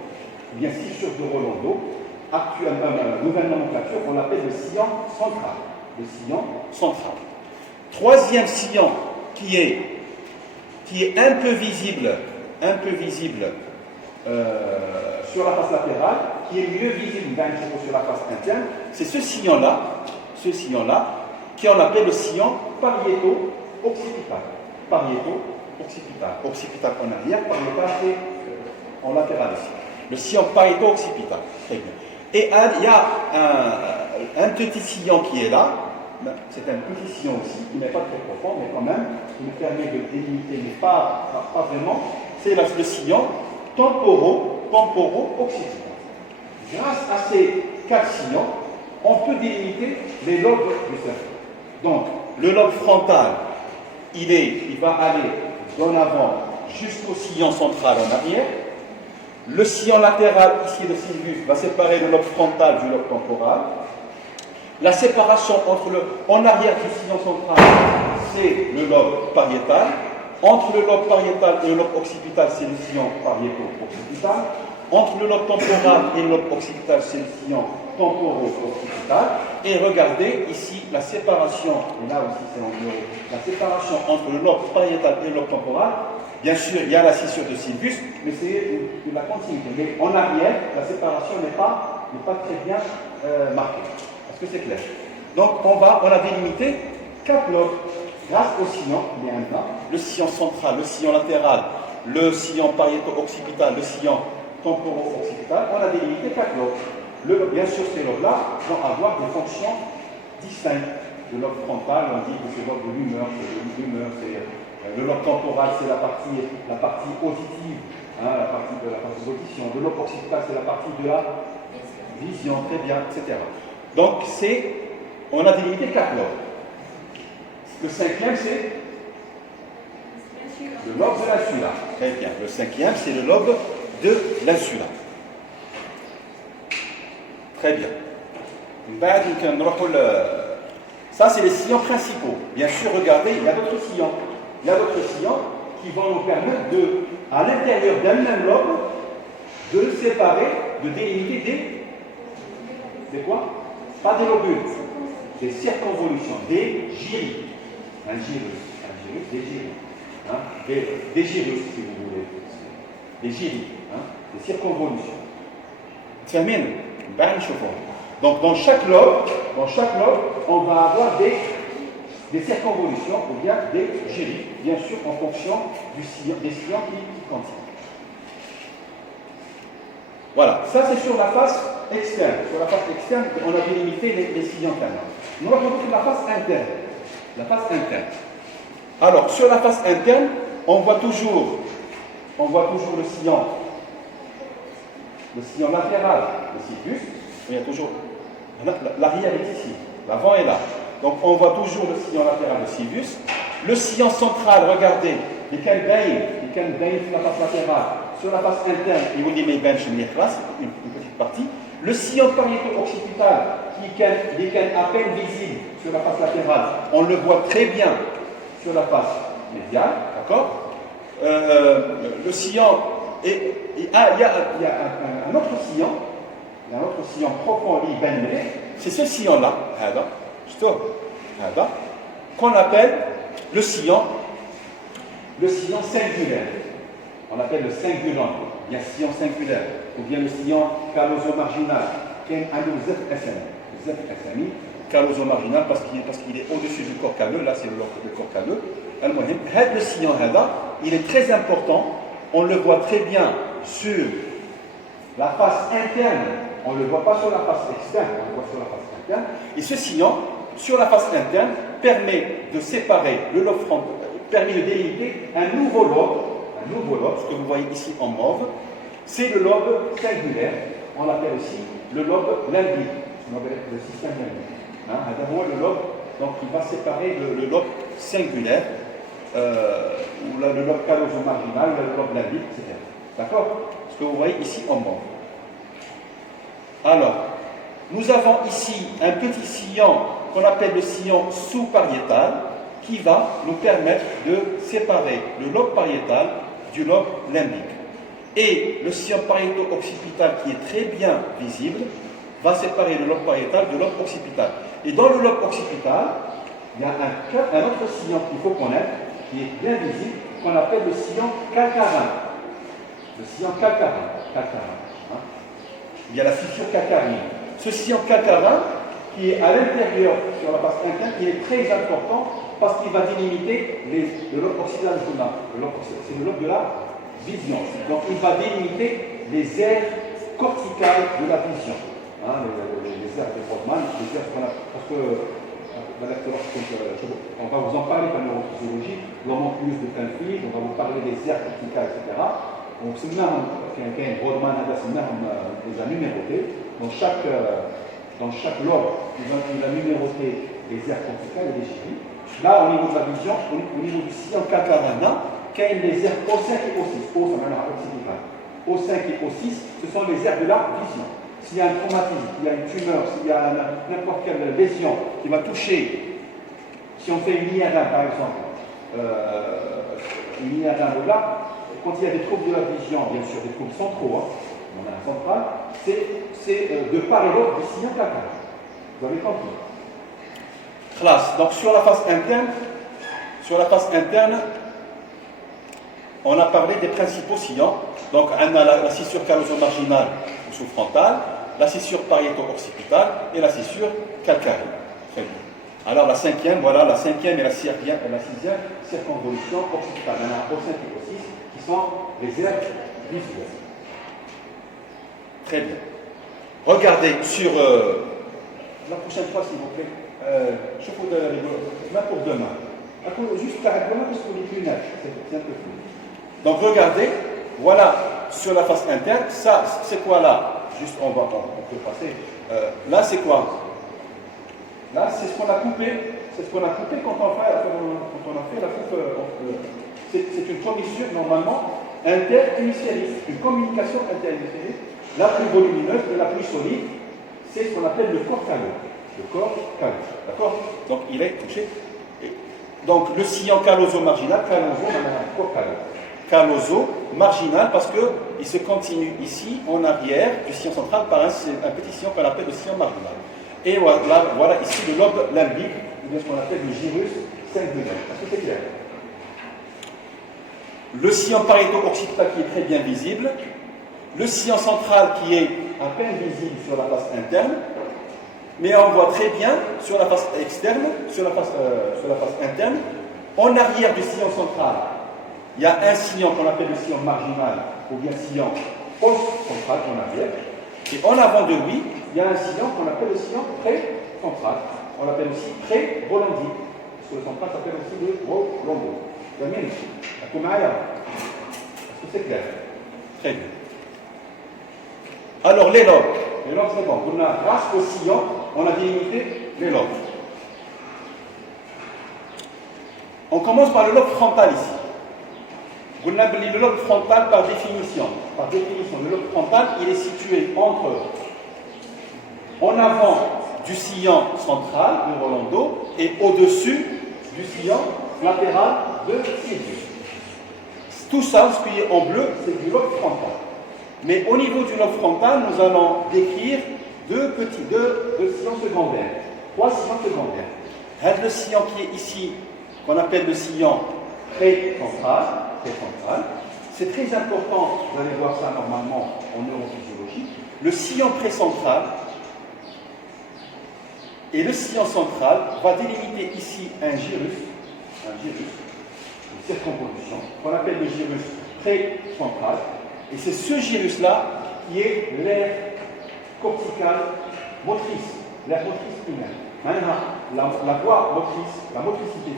Bien, scissure de Rolando. Actuellement, nouvelle nomenclature, on l'appelle le sillon central. Le sillon central. Troisième sillon qui est un peu visible sur la face latérale, qui est mieux visible sur la face interne, c'est ce sillon-là, qui on appelle le sillon pariéto-occipital. Pariéto-occipital. Occipital en arrière, pariétal c'est en latéral ici. Le sillon pariéto-occipital. Très bien. Et il y a un petit sillon qui est là. C'est un petit sillon aussi, qui n'est pas très profond, mais quand même, qui nous permet de délimiter, mais pas vraiment. C'est le sillon temporo-occipital. Grâce à ces 4 sillons, on peut délimiter les lobes du cerveau. Donc, le lobe frontal, il va aller d'en avant jusqu'au sillon central en arrière. Le sillon latéral, ici le sylvus, va séparer le lobe frontal du lobe temporal. La séparation en arrière du sillon central, c'est le lobe pariétal. Entre le lobe pariétal et le lobe occipital, c'est le sillon pariéto-occipital. Entre le lobe temporal et le lobe occipital, c'est le sillon temporo-occipital. Et regardez ici la séparation, et là aussi c'est l'environ, la séparation entre le lobe pariétal et le lobe temporal. Bien sûr, il y a la scissure de sylvus, mais c'est de la continuité. Mais en arrière, la séparation n'est pas très bien marquée. Est-ce que c'est clair? Donc, on a délimité 4 lobes grâce au sillon, il y a un là, le sillon central, le sillon latéral, le sillon pariéto-occipital, le sillon temporo-occipital. On a délimité 4 lobes. Bien sûr, ces lobes-là vont avoir des fonctions distinctes. Le lobe frontal, on dit que c'est le lobe de l'humeur, le lobe temporal, c'est la partie auditive, la partie de l'audition. Le lobe occipital, c'est la partie de la vision, très bien, etc. Donc, on a délimité 4 lobes. Le 5e, c'est le lobe de l'insula. Très bien. Le 5e, c'est le lobe de l'insula. Très bien. Ça, c'est les sillons principaux. Bien sûr, regardez, il y a d'autres sillons. Il y a d'autres sillons qui vont nous permettre à l'intérieur d'un même lobe, de le séparer, de délimiter des quoi? Pas des lobules, des circonvolutions, des gyrus. Un gyrus, des gyrus. Des gyrus, si vous voulez. Des gyrus, des circonvolutions. Termine. Donc, dans chaque lobe, on va avoir des circonvolutions ou bien des gyrus, bien sûr, en fonction des sillons qui contiennent. Voilà, ça c'est sur la face externe. Sur la face externe, on a délimité les sillons canaux. Nous allons voir la face interne. La face interne. Alors, sur la face interne, on voit toujours le sillon latéral, le sylvus. Il y a toujours. L'arrière est ici, l'avant est là. Donc, on voit toujours le sillon latéral, le sylvus. Le sillon central, regardez, les canbaïs sur la face latérale. Sur la face interne, il vous dit une petite partie. Le sillon pariéto-occipital, qui est à peine visible sur la face latérale, on le voit très bien sur la face médiale, d'accord? Le sillon, il y a un autre sillon profond, c'est ce sillon-là, qu'on appelle le sillon singulaire. On appelle le singulant, il y a sillon singulaire, ou bien le sillon caloso-marginal, qui est un zef-SMI, caloso-marginal parce qu'il est au-dessus du corps calleux, là c'est le corps calleux. Le sillon il est très important, on le voit très bien sur la face interne, on ne le voit pas sur la face externe, on le voit sur la face interne, et ce sillon, sur la face interne, permet de séparer le lobe frontal, permet de délimiter un nouveau lobe, ce que vous voyez ici en mauve, c'est le lobe singulaire, on l'appelle aussi le lobe limbique, le système limbique. Le lobe, donc il va séparer le lobe singulaire, ou le lobe caloso-marginal, le lobe limbique, etc. D'accord? Ce que vous voyez ici en mauve. Alors, nous avons ici un petit sillon qu'on appelle le sillon sous-pariétal qui va nous permettre de séparer le lobe pariétal du lobe limbique. Et le sillon pariéto-occipital qui est très bien visible va séparer le lobe pariétal du lobe occipital. Et dans le lobe occipital, il y a un autre sillon qu'il faut connaître, qui est bien visible, qu'on appelle le sillon calcarin. Le sillon calcarin. il y a la fissure calcarine. Ce sillon calcarin, qui est à l'intérieur sur la face interne, qui est très important parce qu'il va délimiter le lobe occipital jaunâtre. C'est le lobe de la vision. Donc il va délimiter les aires corticales de la vision. Hein, les aires de Brodmann, les aires parce que on va vous en parler par neurophysiologie, l'homonculus de Plainfield, on va vous parler des aires corticales, etc. Donc c'est là qu'un Brodmann les a numérotés. Dans chaque lobe, il a numéroté les aires corticales et les gyrus. Là, au niveau de la vision, au niveau du sillon calcarin, quand il y a les aires O5 et O6, O, ça mène à occipital. O5 et O6, ce sont les aires de la vision. S'il y a un traumatisme, s'il y a une tumeur, s'il y a n'importe quelle lésion qui va toucher, si on fait une IR1 par exemple, une IR1 là, quand il y a des troubles de la vision, bien sûr des troubles centraux, on a un central, c'est de part et d'autre du sillon calcaire. Vous avez compris? Classe. Donc sur la face interne, on a parlé des principaux sillons. Donc on a la scissure calloso-marginale ou sous-frontale, la scissure pariéto-occipitale et la scissure calcarine. Très bien. Alors la cinquième et la sixième circonvolution occipitale. On a O5 et O6 qui sont les aires visuelles. Très bien. Regardez sur la prochaine fois, s'il vous plaît. Je vous donne là pour demain. Juste la règle parce qu'on est plus net. C'est un peu flou. Donc regardez, voilà sur la face interne. Ça, c'est quoi là? Juste, on peut passer. Là, c'est quoi? Là, c'est ce qu'on a coupé. C'est ce qu'on a coupé quand on a fait la coupe. C'est une commissure normalement interhémisphérique, une communication interhémisphérique. La plus volumineuse et la plus solide, c'est ce qu'on appelle le corps calleux. Le corps calleux. D'accord? Donc il est touché. Donc le sillon calloso-marginal, on a un corps calleux. Calloso-marginal parce qu'il se continue ici, en arrière du sillon central, par un petit sillon qu'on appelle le sillon marginal. Et voilà ici le lobe limbique, ou bien ce qu'on appelle le gyrus 5 de Est-ce que c'est clair? Le sillon pariéto-occipital qui est très bien visible. Le sillon central qui est à peine visible sur la face interne, mais on voit très bien sur la face externe, sur la face interne. En arrière du sillon central, il y a un sillon qu'on appelle le sillon marginal, ou bien sillon post-central en arrière. Et en avant de lui, il y a un sillon qu'on appelle le sillon pré-central. On l'appelle aussi pré-rolandique, parce que le central s'appelle aussi le rolando. Est-ce que c'est clair? Très bien. Alors, les lobes. Les lobes, c'est bon. On a, grâce au sillon, on a délimité les lobes. On commence par le lobe frontal ici. Vous l'avez le lobe frontal par définition. Le lobe frontal, il est situé en avant du sillon central de Rolando et au-dessus du sillon latéral de Sirius. Tout ça, ce qui est en bleu, c'est du lobe frontal. Mais au niveau du lobe frontal, nous allons décrire deux sillons secondaires, 3 sillons secondaires. Le sillon qui est ici, qu'on appelle le sillon précentral, c'est très important, vous allez voir ça normalement en neurophysiologie. Le sillon précentral et le sillon central va délimiter ici un gyrus, une circonvolution, qu'on appelle le gyrus précentral. Et c'est ce gyrus-là qui est l'aire corticale motrice, l'aire motrice primaire. Maintenant, la voie motrice, la motricité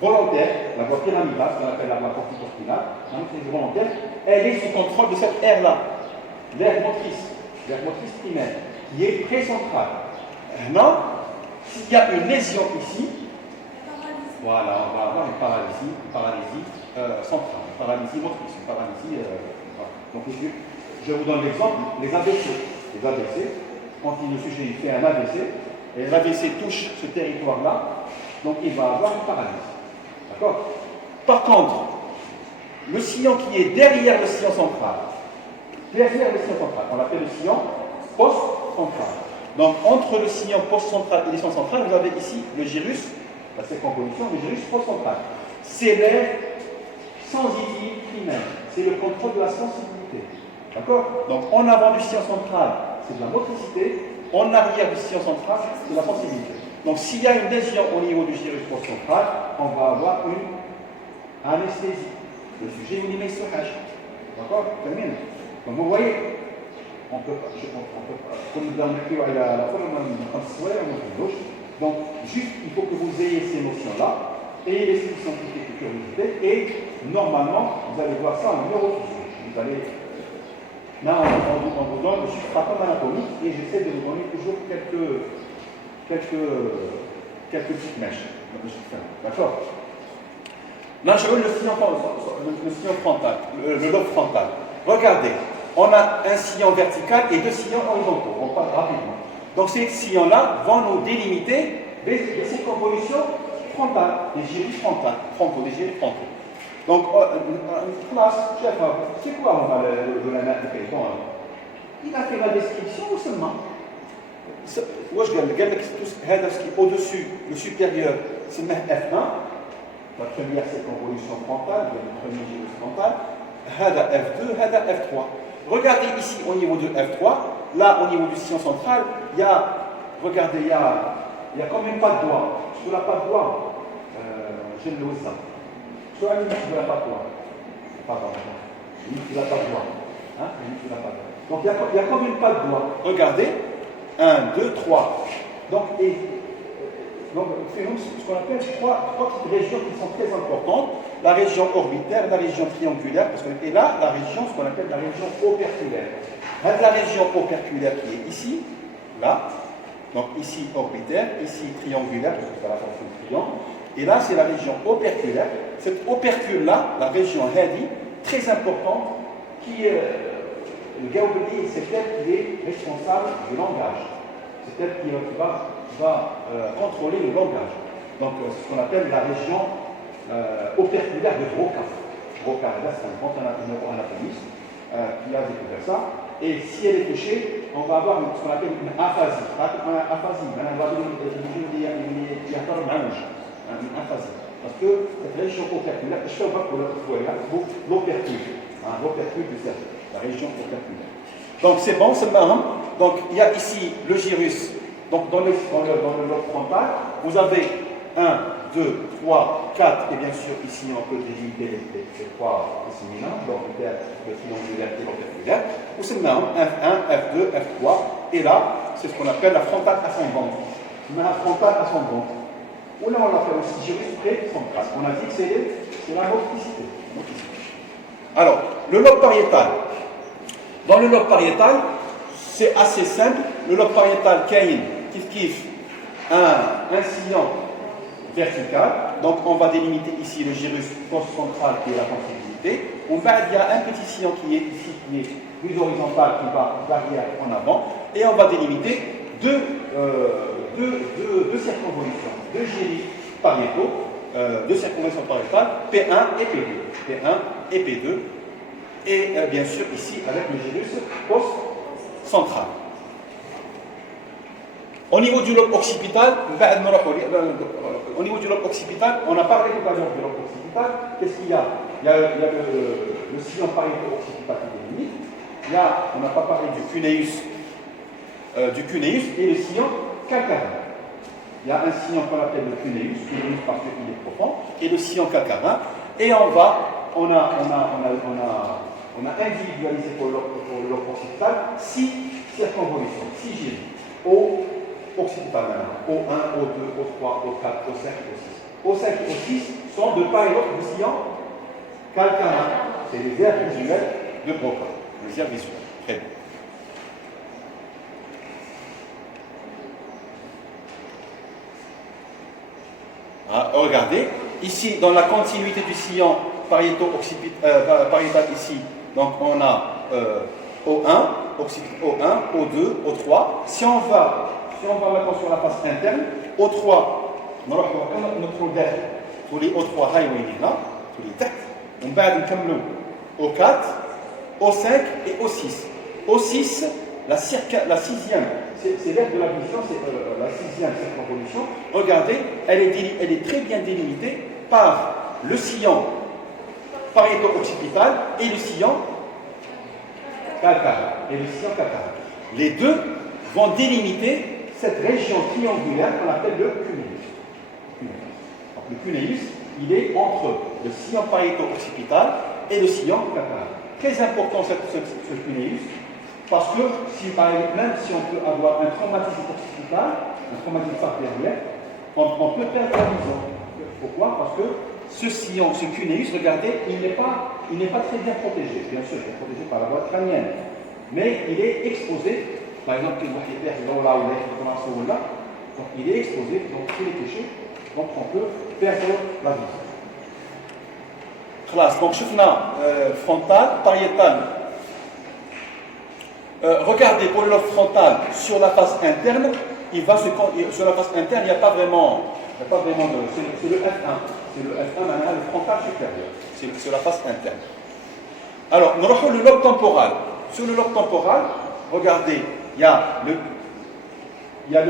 volontaire, la voie pyramidale, ce qu'on appelle la voie corticospinale, volontaire, elle est sous contrôle de cette aire-là, l'aire motrice primaire, qui est précentrale. Maintenant, s'il y a une lésion ici, voilà, on va avoir une paralysie centrale, une paralysie motrice, une paralysie. Donc, je vous donne l'exemple, les AVC. Les AVC, quand le sujet fait un AVC, et l'AVC touche ce territoire-là, donc il va avoir une paralysie. D'accord? Par contre, le sillon qui est derrière le sillon central, on l'appelle le sillon post-central. Donc, entre le sillon post-central et le sillon central, vous avez ici le gyrus, la circonvolution, le gyrus post-central. C'est l'aire sensitive primaire, c'est le contrôle de la sensibilité. D'accord? Donc en avant du sillon central, c'est de la motricité. En arrière du sillon central, c'est de la sensibilité. Donc s'il y a une lésion au niveau du gyrus postcentral, on va avoir une anesthésie. Le sujet est H. D'accord? Termine. Donc vous voyez, on peut pas, comme nous avons dit à la fois, donc juste il faut que vous ayez ces notions-là, et l'esprit scientifique et curiosité, et normalement, vous allez voir ça en neurophysiologie. Vous allez, là, on vous donne le substratum anatomique, et j'essaie de vous donner toujours quelques petites mèches. D'accord? Là, je veux le sillon frontal, le lobe frontal. Regardez, on a un sillon vertical et deux sillons horizontaux. On parle rapidement. Donc, ces sillons-là vont nous délimiter des circonvolutions frontales, des gyrus frontaux, des gyrus frontaux. Donc, classe, chef, c'est quoi on va le la mettre? Il a fait la description ou seulement? Au-dessus, le supérieur, c'est F1. La première circonvolution frontale, le premier gyrus frontal, Hada F2, Hada F3. Regardez ici au niveau de F3, là au niveau du sillon central, il y a, regardez, il y a quand même pas de doigt. Sur la pas de doigt, je le vois ça. Sur la limite de la pas de doigt. Pardon, limite de la pas de doigt. Hein, limite de la pas de doigt. Donc il y a quand même pas de doigt. Regardez, 1, 2, 3. Donc, faisons ce qu'on appelle trois petites régions qui sont très importantes. La région orbitaire, la région triangulaire, et là, la région, ce qu'on appelle la région operculaire. La région operculaire qui est ici, là, donc ici orbitaire, ici triangulaire, parce que c'est la fonction de triangle, et là, c'est la région operculaire. Cette opercule-là, la région Hadi, très importante, qui est, le Gaubeli, c'est elle qui est responsable du langage. C'est elle qui va contrôler le langage. Donc, ce qu'on appelle la région operculaire de Broca. Broca, là, c'est un grand anatomiste qui a découvert ça. Et si elle est touchée, on va avoir ce qu'on appelle une aphasie. Aphasie, on va avoir une aphasie. Parce que cette région operculaire, je fais voir pour l'opercule. L'opercule du cerveau, la région operculaire. Donc, c'est bon, c'est marrant. Donc, il y a ici le gyrus. Donc, dans le lobe frontal, vous avez 1, 2, 3, 4, et bien sûr, ici, on peut délimiter les trois disséminants, l'orbitaire, le triangulaire et l'operculaire. Ou c'est marrant, F1, F2, F3, et là, c'est ce qu'on appelle la frontale ascendante. La frontale ascendante. Ou là, on l'appelle aussi gyrus préfrontal. On a dit que c'est la motricité. Alors, le lobe pariétal. Dans le lobe pariétal, c'est assez simple. Le lobe pariétal, Cain, kif, un sillon vertical. Donc, on va délimiter ici le gyrus postcentral qui est la sensibilité. Il y a un petit sillon qui est ici, qui est plus horizontal, qui va varier en avant. Et on va délimiter deux circonvolutions, deux gyrus pariétaux, deux circonvolutions pariétales, P1 et P2. P1 et P2. Et bien sûr, ici, avec le gyrus post-central. Au niveau du lobe occipital, on a parlé tout à l'heure du lobe occipital. Qu'est-ce qu'il y a? Il y a le sillon pariéto-occipital qui délimite. On n'a pas parlé du cuneus et le sillon calcarin. Il y a un sillon qu'on appelle le cuneus parce qu'il est profond, et le sillon calcarin. Et on a individualisé pour le lobe occipital 6 circonvolutions, 6 gyrus. Au occipital maintenant. O1, O2, O3, O4, O5, O6. O5 et O6 sont de part et d'autre du sillon calcarin. C'est les aires visuelles de Broca. Les aires visuelles. Très bien. Regardez, ici, dans la continuité du sillon pariétal ici, donc on a O1, O2, O3. Si on va maintenant sur la face interne, O3, notre dette, tous les O3 highway, tous les dettes, on va nous O4, O5 et O6. O6, la sixième, c'est l'aire de la vision, c'est la sixième circonvolution. Regardez, elle est très bien délimitée par le sillon pariéto-occipital et le sillon calcaire et le sillon calcaire. Les deux vont délimiter cette région triangulaire qu'on appelle le cuneus. Donc, le cuneus, il est entre le sillon pariéto-occipital et le sillon calcaire. Très important ce cuneus, parce que même si on peut avoir un traumatisme occipital, un traumatisme artériel, on peut perdre la vision. Pourquoi? Parce que ce sillon, ce cuneus, regardez, il n'est pas très bien protégé. Bien sûr, il est protégé par la voie crânienne, mais il est exposé. Par exemple, donc il est exposé, donc il est touché, donc on peut perdre la vision. Classe, donc شفنا frontal, pariétal. Regardez pour le lobe frontal sur la face interne, sur la face interne, il n'y a pas vraiment de. C'est le F1. C'est le F1, maintenant, le frontal supérieur. C'est sur la face interne. Alors, nous avons le lobe temporal. Sur le lobe temporal, regardez, il y a le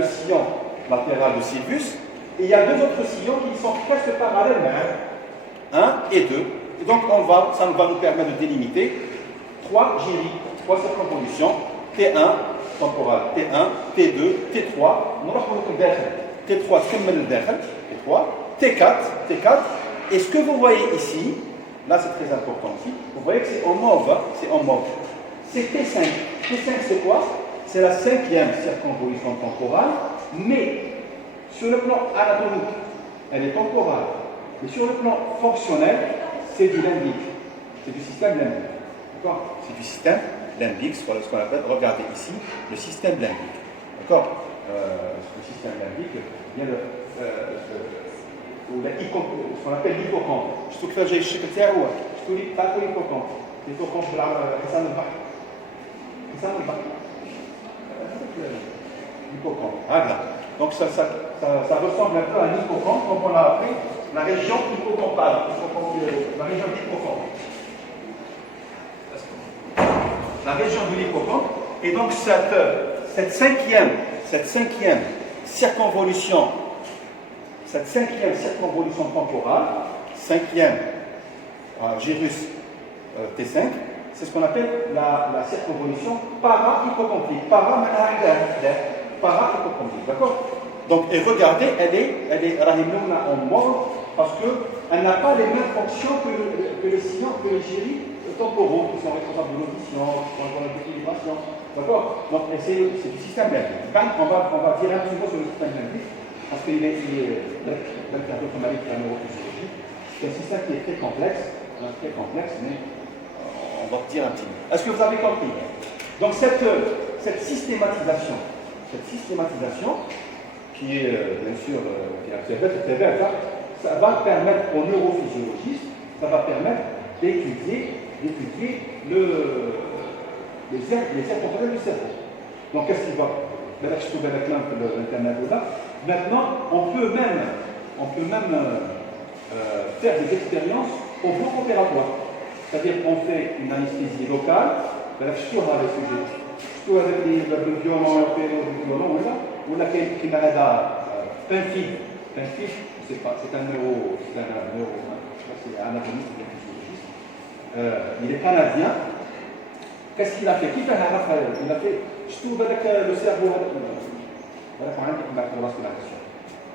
sillon latéral de Sylvius et il y a deux autres sillons qui sont presque parallèles, 1 et 2. Et donc, ça va nous permettre de délimiter 3 géries, 3 circonvolutions, T1, temporal, T1, T2, T3, T3, T3, T4, et ce que vous voyez ici, là c'est très important aussi, vous voyez que c'est en mauve, c'est T5. T5 c'est quoi? C'est la 5e circonvolution temporale, mais sur le plan anatomique, elle est temporale, mais sur le plan fonctionnel, c'est du limbique, c'est du système limbique. D'accord? C'est du système limbique, ce qu'on appelle, regardez ici, le système limbique. D'accord? Le système limbique vient ce qu'on appelle l'hippocampe. Je trouve que j'ai الشكل تاعو شفتوا لي تعرفوا l'hippocampe. L'hippocampe حسام البحر. حسام البحر. L'hippocampe. Voilà. Donc ça ressemble un peu à un hippocampe, comme on l'a appelé la région hippocampale, la région de l'hippocampe. La région de l'hippocampe. Et donc cette cinquième circonvolution temporale, 5e gyrus T5, c'est ce qu'on appelle la circonvolution para-hippocampique. Para-hippocampique, d'accord? Donc, et regardez, elle est en mauve parce qu'elle n'a pas les mêmes fonctions que les sillons, que les gyrus temporaux qui sont responsables de l'audition, qui sont responsables de l'équilibration. D'accord? Donc, c'est du système limbique. On va dire un petit mot sur le système limbique. Parce qu'il est neurophysiologie. C'est un système qui est très complexe, mais on va dire un petit mot. Est-ce que vous avez compris? Donc cette systématisation, qui est bien sûr très verte, ça va permettre aux neurophysiologistes, ça va permettre d'étudier les circonstances du cerveau. Donc qu'est-ce qu'il va? Maintenant, on peut même faire des expériences au bloc opératoire. C'est-à-dire qu'on fait une anesthésie locale, je suis avec le sujet. Je suis avec les violons, ou là, qui m'a aidé à Pinfid, c'est un neuro, je sais pas si c'est un anatomiste ou un physiologiste. Il est canadien. Qu'est-ce qu'il a fait? Il a fait, je trouve avec le cerveau.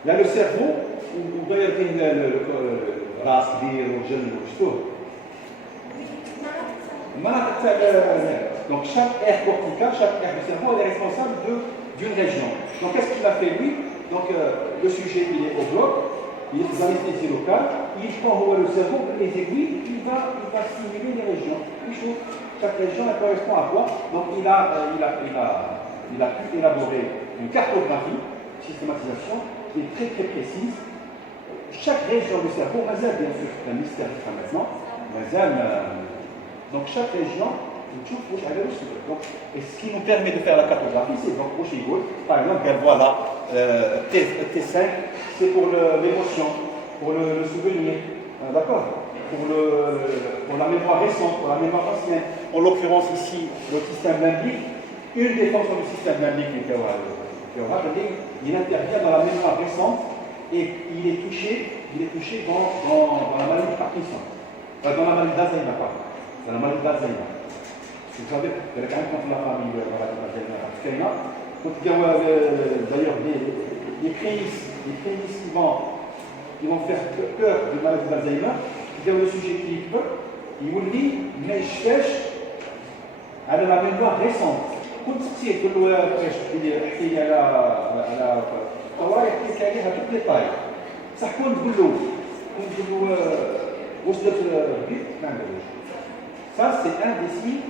Là, le cerveau, vous voyez le ras, le donc chaque aire corticale, chaque aire du cerveau, elle est responsable d'une région. Donc qu'est-ce qu'il a fait lui? Donc le sujet, il est au bloc, il est dans l'anesthésie locale, il prend le cerveau, les aiguilles, il va stimuler les régions. Chaque région, elle correspond à quoi? Donc il a pu élaborer une cartographie, systématisation, qui est très très précise. Chaque région du cerveau, bien sûr, c'est un mystère jusqu'à maintenant, donc chaque région, et ce qui nous permet de faire la cartographie, c'est donc par exemple, voilà, T5, c'est pour l'émotion, pour le souvenir, d'accord? Pour la mémoire récente, pour la mémoire ancienne. En l'occurrence ici, le système limbique, une des fonctions du système limbique, il intervient dans la mémoire récente et il est touché dans la maladie de Parkinson, dans la maladie d'Alzheimer, pardon. Dans la maladie d'Alzheimer. Vous savez, il y a quand même la famille d'Alzheimer, donc il y a d'ailleurs des prémices qui vont faire peur de maladie d'Alzheimer. Il y a le sujet qui peut, il vous dit, mais je fâche à la mémoire récente. كنت تسير تقول له كيفاش احكي لي على الثوره يحكي لك عليها توت لي طاي بصح كون تقول له واش درت بيت ما عندوش. Ça c'est un des signes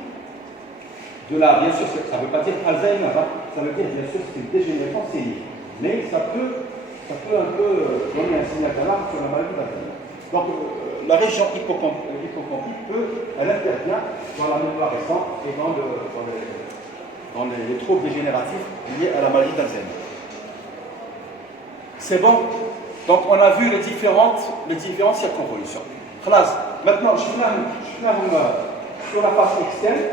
de la, bien sûr ça ne veut pas dire Alzheimer, hein, ça veut dire bien sûr c'est une dégénérescence sénile, mais ça peut un peu donner un signal d'alarme sur la maladie d'Alzheimer. Donc la région hippocampique elle intervient dans la mémoire récente et dans les troubles dégénératifs liés à la maladie d'Alzheimer. C'est bon? Donc on a vu les différentes circonvolutions. Maintenant, je vais sur la face externe,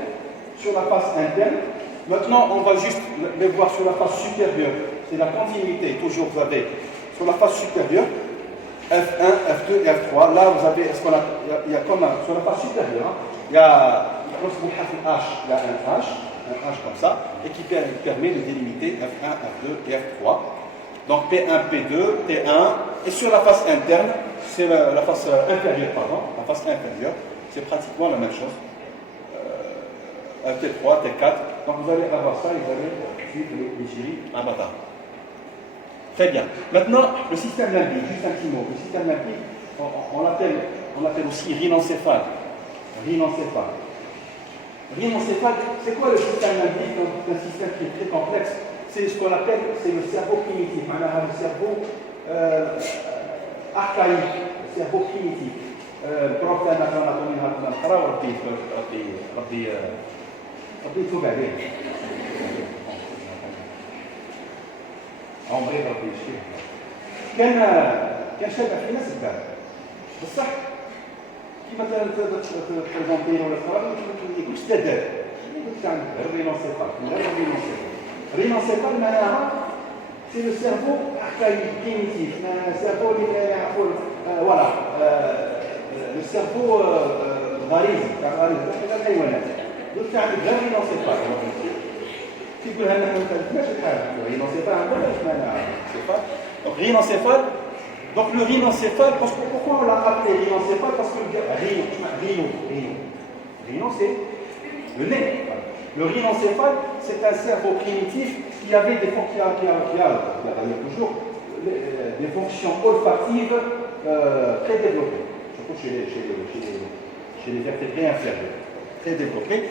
sur la face interne. Maintenant, on va juste les voir sur la face supérieure. C'est la continuité, toujours vous avez sur la face supérieure, F1, F2 et F3. Là, vous avez, il y a comme sur la face supérieure, il y a H, il y a un H comme ça, et qui permet de délimiter F1, F2 et F3. Donc P1, P2, T1, et sur la face interne, c'est la face inférieure, pardon, la face inférieure, c'est pratiquement la même chose. T3, T4, donc vous allez avoir ça et vous allez suivre les gyrés à matin. Très bien. Maintenant, le système limbique, juste un petit mot. Le système limbique, on l'appelle aussi rhinencéphale. Rhinencéphale, c'est quoi le système limbique? C'est un système qui est très complexe. C'est ce qu'on appelle, c'est le cerveau primitif. On a le cerveau archaïque, le cerveau primitif. البروف تاعنا كنا نعطوني هذا نقرا ربي يتوب عليه. عمري ربي يشفيه. كان شابه في ناس البال بصح كيما تبريزونتي ولا تقرا ما يقولش تدار قلت عندك الرينوسيفال معناها سي لو سيرفو archaïque primitif سيرفو اللي يعرفوا فوالا le cerveau غريزي تاع الحيوانات قلت عندك غير رينوسيفال تقول هنا ما تعرفناش الحاجه رينوسيفال عندنا اش معناها rhinocéphale. Donc le rhinocéphale, pourquoi on l'a appelé rhinocéphale? Parce que rhino c'est le nez. Le rhinocéphale, c'est un cerveau primitif qui avait des fonctions, qui a toujours des fonctions olfactives très développées, surtout chez les vertébrés inférieurs, très développées.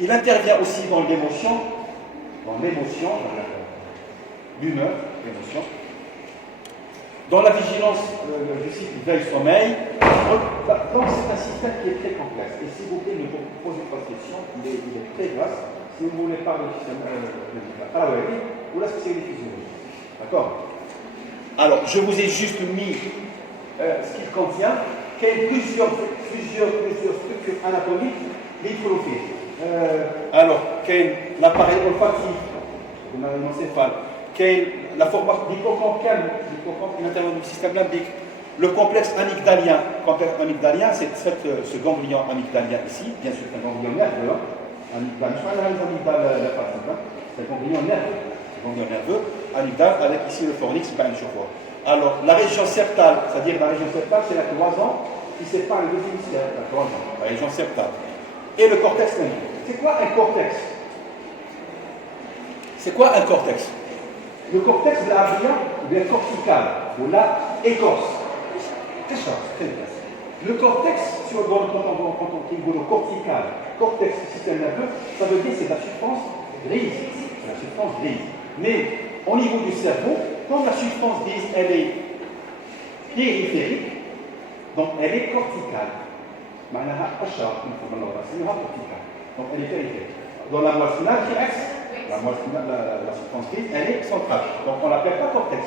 Il intervient aussi dans l'émotion, l'humeur, l'émotion. Dans la vigilance du cycle veille-sommeil, donc c'est un système qui est très complexe. Et s'il vous plaît, ne vous posez pas de questions, il est très vaste. Si vous voulez parler du système ou la spécialité physiologique. D'accord? Alors, je vous ai juste mis ce qu'il contient, qu'il y a plusieurs structures anatomiques l'hydrophiles. Alors, quel est l'appareil olfactif, l'encéphale, la formation d'hippocampe qui intervient du système limbique, le complexe amygdalien. Le complexe amygdalien, c'est ce ganglion amygdalien ici, bien sûr, c'est un ganglion nerveux. C'est un ganglion nerveux, amygdale, avec ici le fornix, je vois. Alors, la région septale, c'est-à-dire la région septale, c'est la cloison qui sépare les deux hémisphères, la région septale. Et le cortex limbique. C'est quoi un cortex? C'est quoi un cortex? Le cortex de la ou bien cortical, ou la écorce. C'est ça, très bien. Le cortex, quand on dit le cortical, cortex du système nerveux, ça veut dire que c'est la substance grise. C'est la substance grise. Mais au niveau du cerveau, comme la substance grise, elle est périphérique, donc elle est corticale. Donc elle est périphérique. Dans la moelle finale qui est la substance grise, elle est centrale. Donc on ne l'appelle pas cortex.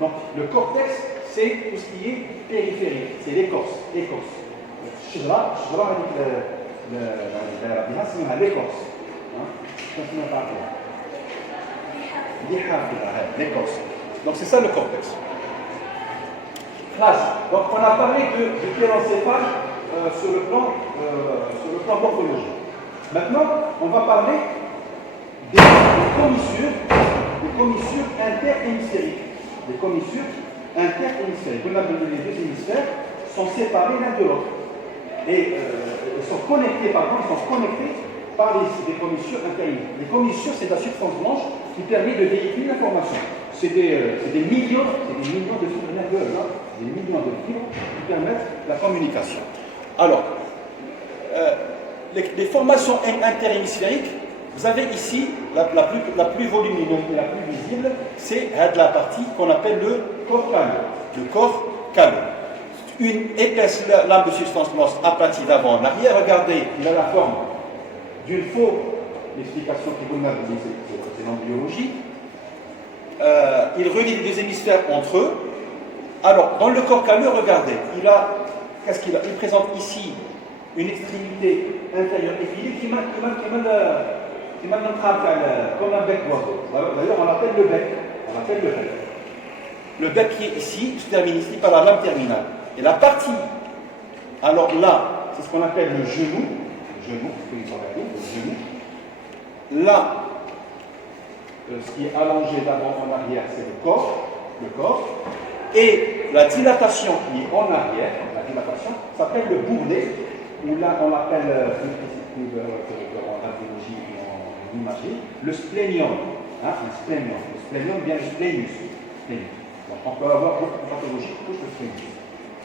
Donc le cortex, c'est tout ce qui est périphérique, c'est l'écorce. L'écorce. L'écorce. Donc c'est ça le cortex. Donc on a parlé du pérencéphale sur le plan morphologique. Maintenant, on va parler des commissures interhémisphériques. Les commissures interhémisphériques. On a donné les deux hémisphères sont séparés l'un de l'autre. Et ils sont connectés par des commissures interhémisphériques. Les commissures, c'est la substance blanche qui permet de véhiculer l'information. C'est des millions de fibres nerveuses, hein, des millions de fibres qui permettent la communication. Alors, les formations interhémisphériques, vous avez ici la plus volumineuse et la plus visible, c'est la partie qu'on appelle le corps calleux. Le corps calleux. Une épaisse lame de substance blanche aplatie d'avant en arrière. Regardez, il a la forme d'une faux. L'explication qui vous donne, c'est l'embryologie. Il relie les deux hémisphères entre eux. Alors, dans le corps calleux, regardez, qu'est-ce qu'il a? Il présente ici une extrémité inférieure effilée qui mène un travail comme un bec d'oiseau. D'ailleurs, on l'appelle le bec. Le bec qui est ici se termine ici par la lame terminale. Et la partie, alors là, c'est ce qu'on appelle le genou. Là, ce qui est allongé d'avant en arrière, c'est le corps. Et la dilatation qui est en arrière, la dilatation, s'appelle le bourrelet, ou là on l'appelle en radiologie et en imagerie, le splénium. Hein, le splénium vient du splénus. Donc on peut avoir beaucoup de pathologies pour le splénus.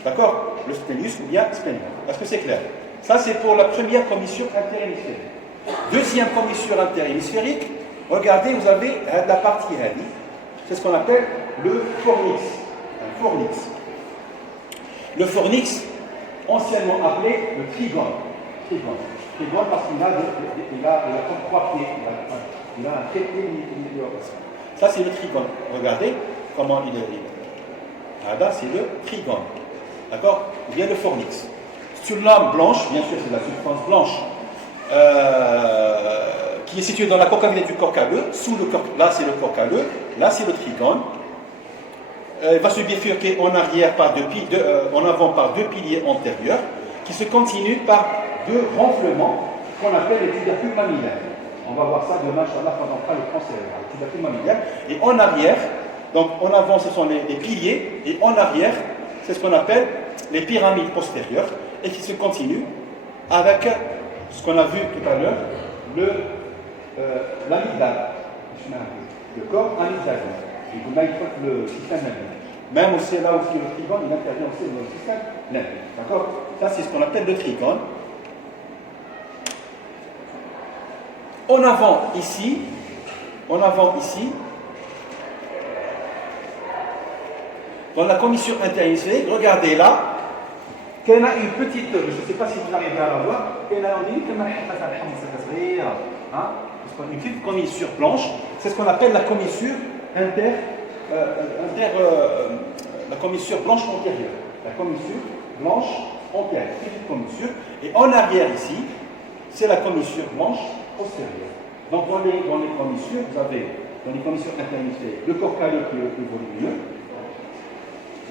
D'accord? Le splénus ou bien splénium. Est-ce que c'est clair? Ça, c'est pour la première commissure interhémisphérique. Deuxième commissure interhémisphérique, regardez, vous avez la partie N. C'est ce qu'on appelle le fornix. Le fornix, anciennement appelé le trigone. Trigone parce qu'il a comme trois pieds. Il a un trait milieu. Ça, c'est le trigone. Regardez comment il est. Là, c'est le trigone. D'accord? Il y a le fornix. C'est une lame blanche, bien sûr, c'est la substance blanche, qui est située dans la concavité du corps calleux. Sous le corps, là, c'est le corps calleux. Là, c'est le trigone. Il va se bifurquer en arrière en avant par deux piliers antérieurs qui se continuent par deux renflements qu'on appelle les tubercules mammillaires. On va voir ça demain, Inch'Allah, quand on fera le tronc cérébral, les tubercules mammillaires. Et en arrière, donc en avant, ce sont les piliers, et en arrière, c'est ce qu'on appelle les pyramides postérieures, et qui se continuent avec ce qu'on a vu tout à l'heure, l'amygdale, le corps amygdalien. Et vous avez le système limbique. Même aussi là aussi le trigone, il intervient aussi dans le système limbique. D'accord? Ça, c'est ce qu'on appelle le trigone. En avant ici, dans la commissure interhémisphérique, regardez là, qu'il y a une petite, je ne sais pas si vous arrivez à la voir, une petite commissure blanche, c'est ce qu'on appelle la commissure la commissure blanche antérieure. La commissure blanche antérieure, petite commissure. Et en arrière ici, c'est la commissure blanche postérieure. Donc dans les commissures, vous avez dans les commissures interhémisphériques le corps calleux qui est le plus volumineux.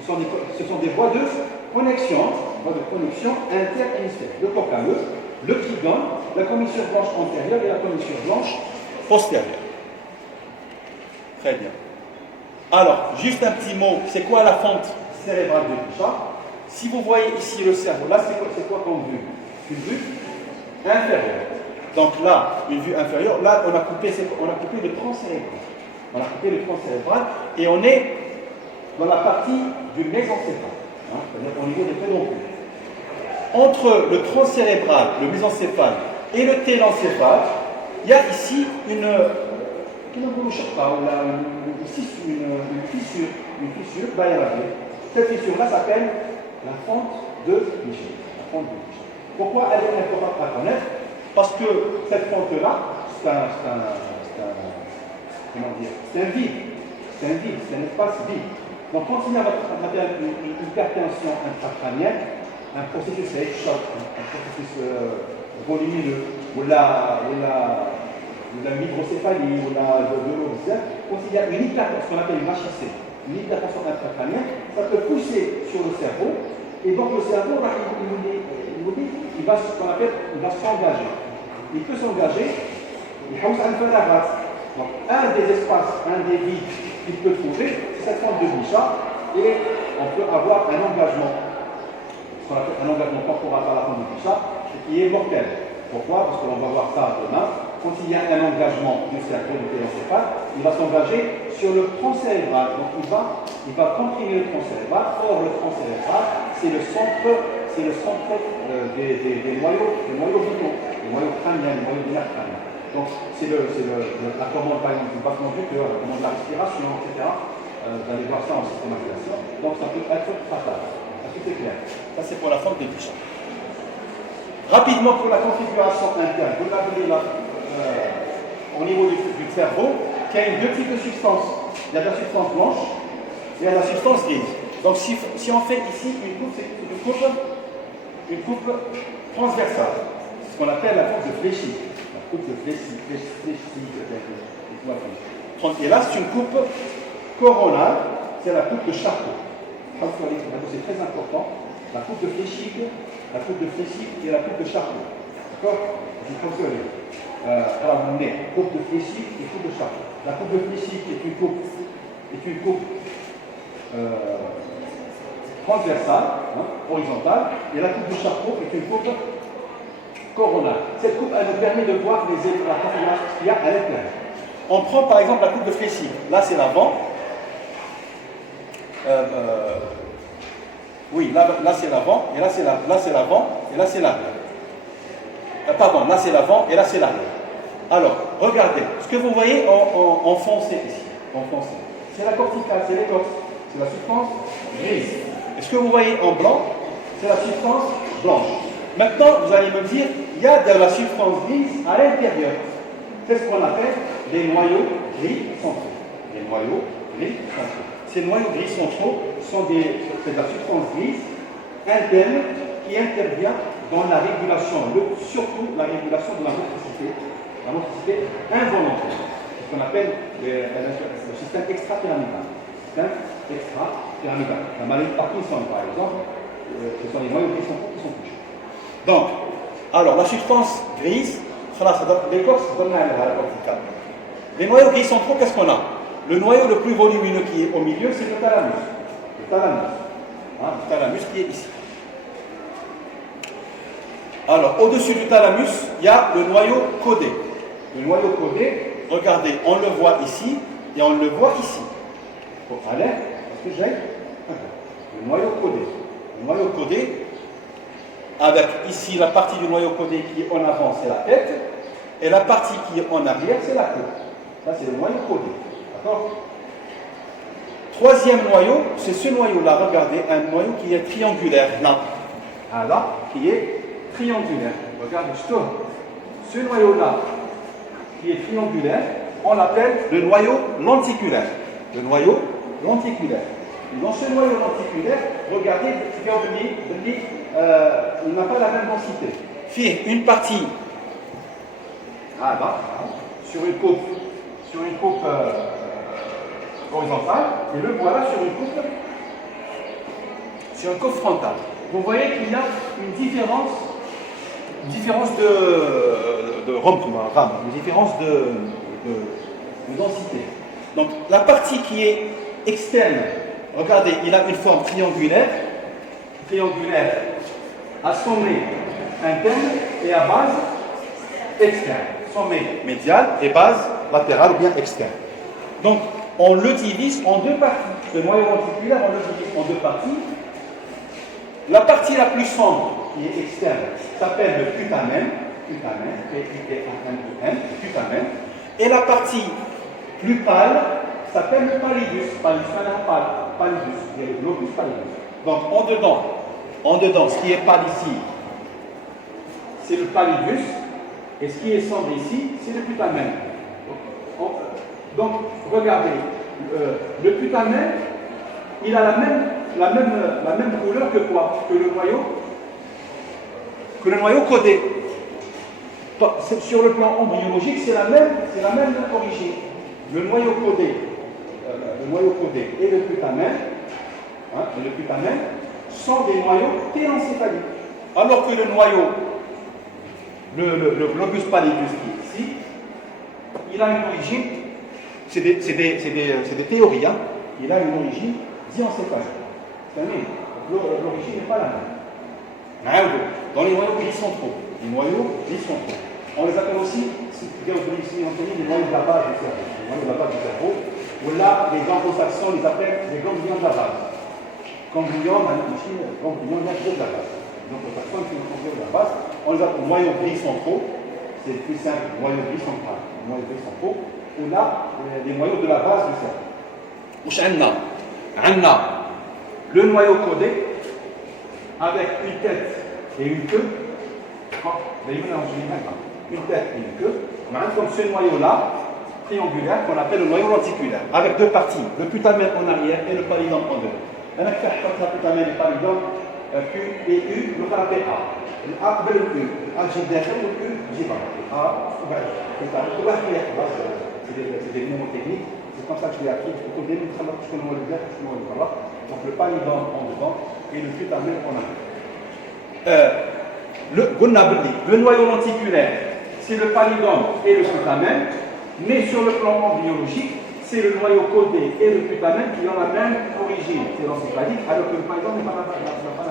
Ce sont des voies de connexion interhémisphérique. Le corps calleux, le trigone, la commissure blanche antérieure et la commissure blanche postérieure. Très bien. Alors, juste un petit mot, c'est quoi la fente cérébrale de tout ça? Si vous voyez ici le cerveau, là c'est quoi comme vue? Une vue inférieure. Donc là, une vue inférieure, là on a coupé le tronc cérébral. Et on est dans la partie du mésencéphale, c'est-à-dire au niveau des pédoncules. Entre le tronc cérébral, le mésencéphale et le télencéphale, il y a ici une fissure, cette fissure-là s'appelle la fente de Michel. Pourquoi elle est importante à connaître? Parce que cette fente-là, c'est un vide, c'est un espace vide. Donc quand il y a une hypertension intracrânienne, un processus à choc, un processus volumineux, ou la microcéphalie, ou la quand il y a une hypertension, ce qu'on appelle une HIC, une hypertension intracrânienne, ça peut pousser sur le cerveau, et donc le cerveau va il va s'engager. Il peut s'engager, donc un des espaces, un des vides qu'il peut trouver, c'est cette forme de bicha, et on peut avoir un engagement, ce qu'on appelle un engagement temporal à la forme de bicha, qui est mortel. Pourquoi? Parce que l'on va voir ça demain. Quand il y a un engagement du cerveau du téléencéphale, il va s'engager sur le tronc cérébral. Donc il va comprimer le tronc cérébral. Or, le tronc cérébral, c'est le centre des noyaux vitaux, les noyaux crâniens, les noyaux du nerf crânien. Donc c'est la commande, par exemple, du battement du cœur, la commande de la respiration, etc. Vous allez voir ça en systématisation. Donc ça peut être fatal. Est-ce que c'est clair? Ça c'est pour la forme des bichons. Rapidement pour la configuration interne, vous l'avez là au niveau du cerveau, qui a deux types de substances. Il y a de la substance blanche et il y a de la substance grise. Donc si on fait ici une coupe, c'est une coupe transversale. C'est ce qu'on appelle la coupe de fléchis. La coupe de fléchis. Et là, c'est une coupe coronale, c'est la coupe de Charcot. C'est très important. La coupe de fléchis, la coupe de fléchis et la coupe de Charcot. D'accord? Vous comprenez. Alors, vous mettez coupe de fléchis et coupe de Charcot. La coupe de fléchis est une coupe transversale, horizontale, et la coupe de Charcot est une coupe coronale. Cette coupe, elle nous permet de voir la configuration qu'il y a à l'intérieur. On prend par exemple la coupe de fléchis. Là, c'est l'avant. Oui, là c'est l'avant, et là c'est l'avant, et là c'est l'arrière. Pardon, là c'est l'avant, et là c'est l'arrière. Alors, regardez, ce que vous voyez en foncé ici, c'est la corticale, c'est l'écorce, c'est la substance grise. Et ce que vous voyez en blanc, c'est la substance blanche. Maintenant, vous allez me dire, il y a de la substance grise à l'intérieur. C'est ce qu'on appelle les noyaux gris centraux. Les noyaux gris centraux. Ces noyaux gris centraux c'est de la substance grise interne qui intervient dans la régulation, surtout la régulation de la motricité involontaire. C'est ce qu'on appelle le système extrapyramidal. La maladie de Parkinson, par exemple, ce sont les noyaux gris centraux qui sont touchés. Donc, alors la substance grise, l'écorce donne la corticale. Les noyaux gris centraux, qu'est-ce qu'on a? Le noyau le plus volumineux qui est au milieu, c'est le thalamus. Le thalamus qui est ici. Alors, au-dessus du thalamus, il y a le noyau caudé. Le noyau caudé, regardez, on le voit ici et on le voit ici. Bon, allez, est-ce que j'ai? Le noyau caudé. Le noyau caudé, avec ici la partie du noyau caudé qui est en avant, c'est la tête, et la partie qui est en arrière, c'est la queue. Ça, c'est le noyau caudé. D'accord? Troisième noyau, c'est ce noyau-là. Regardez, un noyau qui est triangulaire, là. Ah, là, qui est triangulaire. Regardez, je tourne. Ce noyau-là, qui est triangulaire, on l'appelle le noyau lenticulaire. Le noyau lenticulaire. Et dans ce noyau lenticulaire, regardez, il n'a pas la même densité. Fait une partie, là, sur une coupe horizontale, et le voilà sur une coupe frontale. Vous voyez qu'il y a une différence de rame, une différence de densité. Donc la partie qui est externe, regardez, il a une forme triangulaire à sommet interne et à base externe. Sommet médial et base latérale ou bien externe. Donc on le divise en deux parties. Le noyau lenticulaire, on le divise en deux parties. La partie la plus sombre, qui est externe, s'appelle le putamen, P-U-T-A-M-E-N, putamen. Et la partie plus pâle s'appelle le pallidus, pallidus, il y a le globus pallidus. Donc en dedans, ce qui est pâle ici, c'est le pallidus, et ce qui est sombre ici, c'est le putamen. Donc, regardez, le putamen, il a la même couleur que quoi? Que le noyau caudé. Sur le plan embryologique, c'est la même origine. Le noyau caudé et le putamen sont des noyaux télencéphaliques. Alors que le noyau, le globus pallidus qui est ici, il a une origine, c'est des théories, hein, il a une origine diencéphalique. C'est-à-dire, l'origine n'est pas la même. Dans les noyaux glycentraux, on les appelle aussi, si vous voulez ici, les noyaux de la base du cerveau. Les noyaux de la base du cerveau, où là, les anglo-saxons les appellent les ganglions de la base. Ganglions, ici, ganglions de la base. Donc, les personnes qui ont de la base, on les appelle noyaux glycentraux, c'est plus simple, noyaux glycentraux, où là, les noyaux de la base du cerveau. Où on a le noyau codé avec une tête et une queue. Une tête et une queue. Comme ce noyau-là, triangulaire, qu'on appelle le noyau lenticulaire, avec deux parties, le putamen en arrière et le pallidum en devant. On a fait le putamen et le pallidum, Q et U, le appelle A. A قبل ال U, A جي داخل وال U جي برا. A وبعد. C'est des mnémotechniques, c'est comme ça que je l'ai appris. Il faut bien savoir ce que nous allons dire, ce que nous allons voir. Donc le pallidum en devant et le putamen en arrière. Le noyau lenticulaire, c'est le pallidum et le putamen, mais sur le plan embryologique, c'est le noyau codé et le putamen qui ont la même origine, c'est l'encéphalique, alors que le pallidum n'est pas la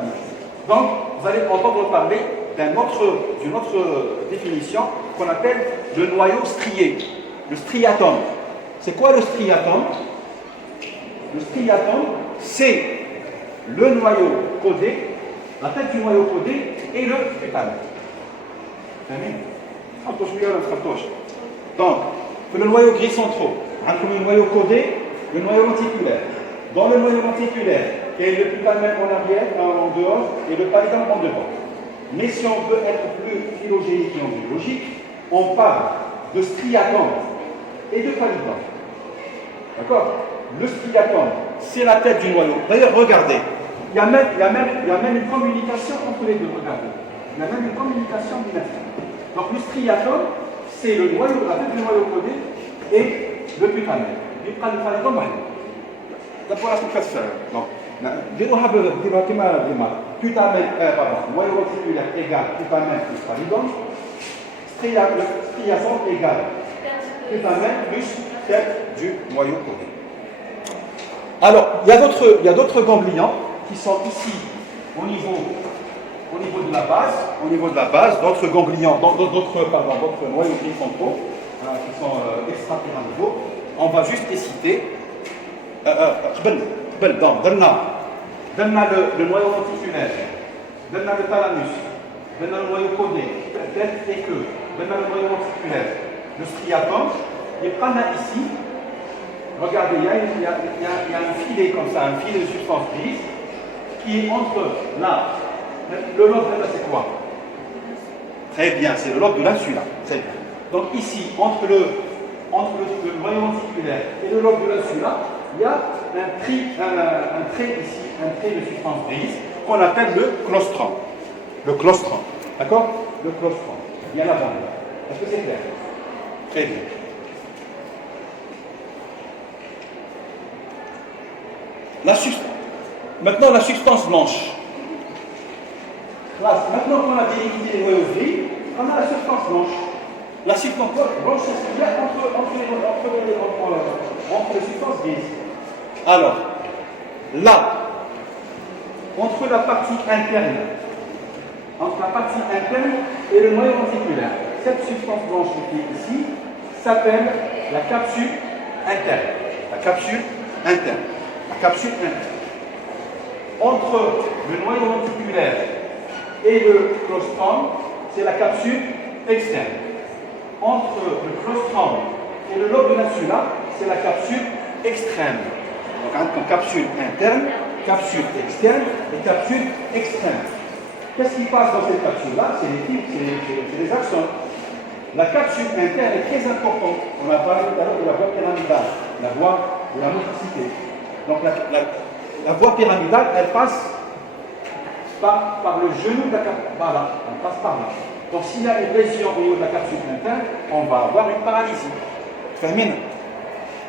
même. Donc, vous allez entendre parler d'une autre définition qu'on appelle le noyau strié, le striatum. C'est quoi le striatum? Le striatum, c'est le noyau codé, la tête du noyau codé et le putamen. Donc, le noyau glycentraux, entre le noyau codé, le noyau lenticulaire. Dans le noyau lenticulaire, il y a le putamen en arrière, en dehors, et le pallidum en devant. Mais si on veut être plus phylogénique et embryologique, on parle de striatum et de pallidum. D'accord? Le striatum, c'est la tête du noyau. D'ailleurs, regardez, il y a même une communication entre les deux. Regardez. Il y a même une communication bilatérale. Donc le striatum, c'est le noyau, la tête du noyau codé et le putamen. Il prend le pallidum. D'abord, la structure. Donc, putamen, noyau lenticulaire égale putamen plus pallidum. Striatum égale putamen plus tête du noyau codé. Alors, il y a d'autres ganglions qui sont ici au niveau de la base, d'autres ganglions, d'autres noyaux glycentraux qui sont extrapyramidaux. On va juste les citer. Donne le noyau lenticulaire, donne le thalamus, donne le noyau codé, tête et queue, donne le noyau lenticulaire, le striatum, et prends ici. Regardez, il y a un filet comme ça, un filet de substance grise qui est entre là. Le lobe de là, c'est quoi? Très bien, c'est le lobe de l'insula. Très bien. Donc ici, entre le noyau lenticulaire et le lobe de l'insula, il y a un trait de substance grise qu'on appelle le claustrum. Le claustrum. D'accord? Le claustrum. Il y a la bande. Est-ce que c'est clair? Très bien. Maintenant, la substance blanche. Maintenant qu'on a délimité les noyaux gris, on a la substance blanche. La substance blanche, c'est ce qu'il y a entre les substances grises. Alors, là, entre la partie interne et le noyau lenticulaire, cette substance blanche qui est ici s'appelle la capsule interne. La capsule interne. Entre le noyau lenticulaire et le claustrum, c'est la capsule externe. Entre le claustrum et le lobe de l'insula, c'est la capsule extrême. Donc, capsule interne, capsule externe et capsule extrême. Qu'est-ce qui passe dans cette capsule-là? C'est les fibres, c'est les axones. La capsule interne est très importante. On a parlé tout à l'heure de la voie pyramidale, la voie de la motricité. Donc la voie pyramidale, elle passe par le genou de la capsule. Voilà, elle passe par là. Donc s'il y a une lésion au niveau de la capsule interne, on va avoir une paralysie. Termine.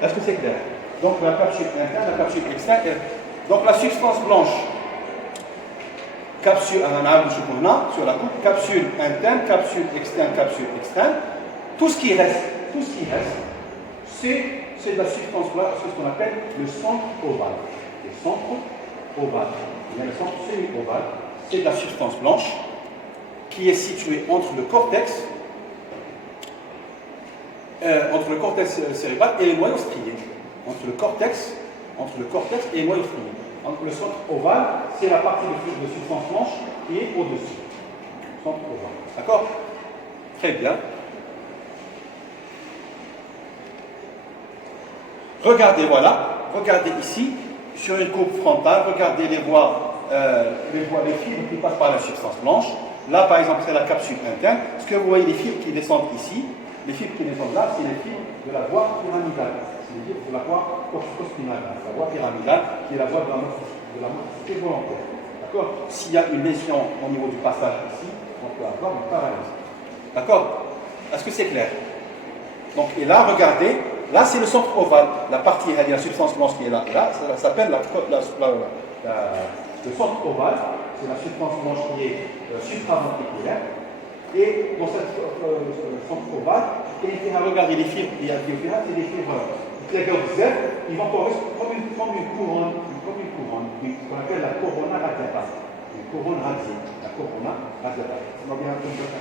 Est-ce que c'est clair? Donc la capsule interne, la capsule externe. Donc la substance blanche capsule, sur la coupe, capsule interne, capsule externe. Tout ce qui reste, c'est de la substance blanche, c'est ce qu'on appelle le centre ovale. Le centre ovale. Il y a le centre semi-ovale, c'est de la substance blanche qui est située entre le cortex cérébral et les noyaux striés. Entre le cortex et les noyaux striés. Le centre ovale, c'est la partie de substance blanche qui est au-dessus. Centre ovale. D'accord? Très bien. Regardez, voilà. Regardez ici, sur une coupe frontale, regardez les fibres qui passent par la substance blanche. Là, par exemple, c'est la capsule interne. Ce que vous voyez, les fibres qui descendent ici, les fibres qui descendent là, c'est les fibres de la voie pyramidale. C'est les fibres de la voie corticospinale, la voie pyramidale, qui est la voie de la motricité volontaire. D'accord? S'il y a une lésion au niveau du passage ici, on peut avoir une paralysie. D'accord? Est-ce que c'est clair? Donc, et là, regardez, là, c'est le centre ovale. La partie, il y a la substance blanche qui est là. Et là, ça s'appelle le centre ovale. C'est la substance blanche qui est supraventriculaire. Et dans cette centre ovale, et à regarder les fibres, il y a c'est des fibres ils vont comme une couronne, ce qu'on appelle la corona radiata. Une couronne radiée. La corona radiata. On va bien entendre ça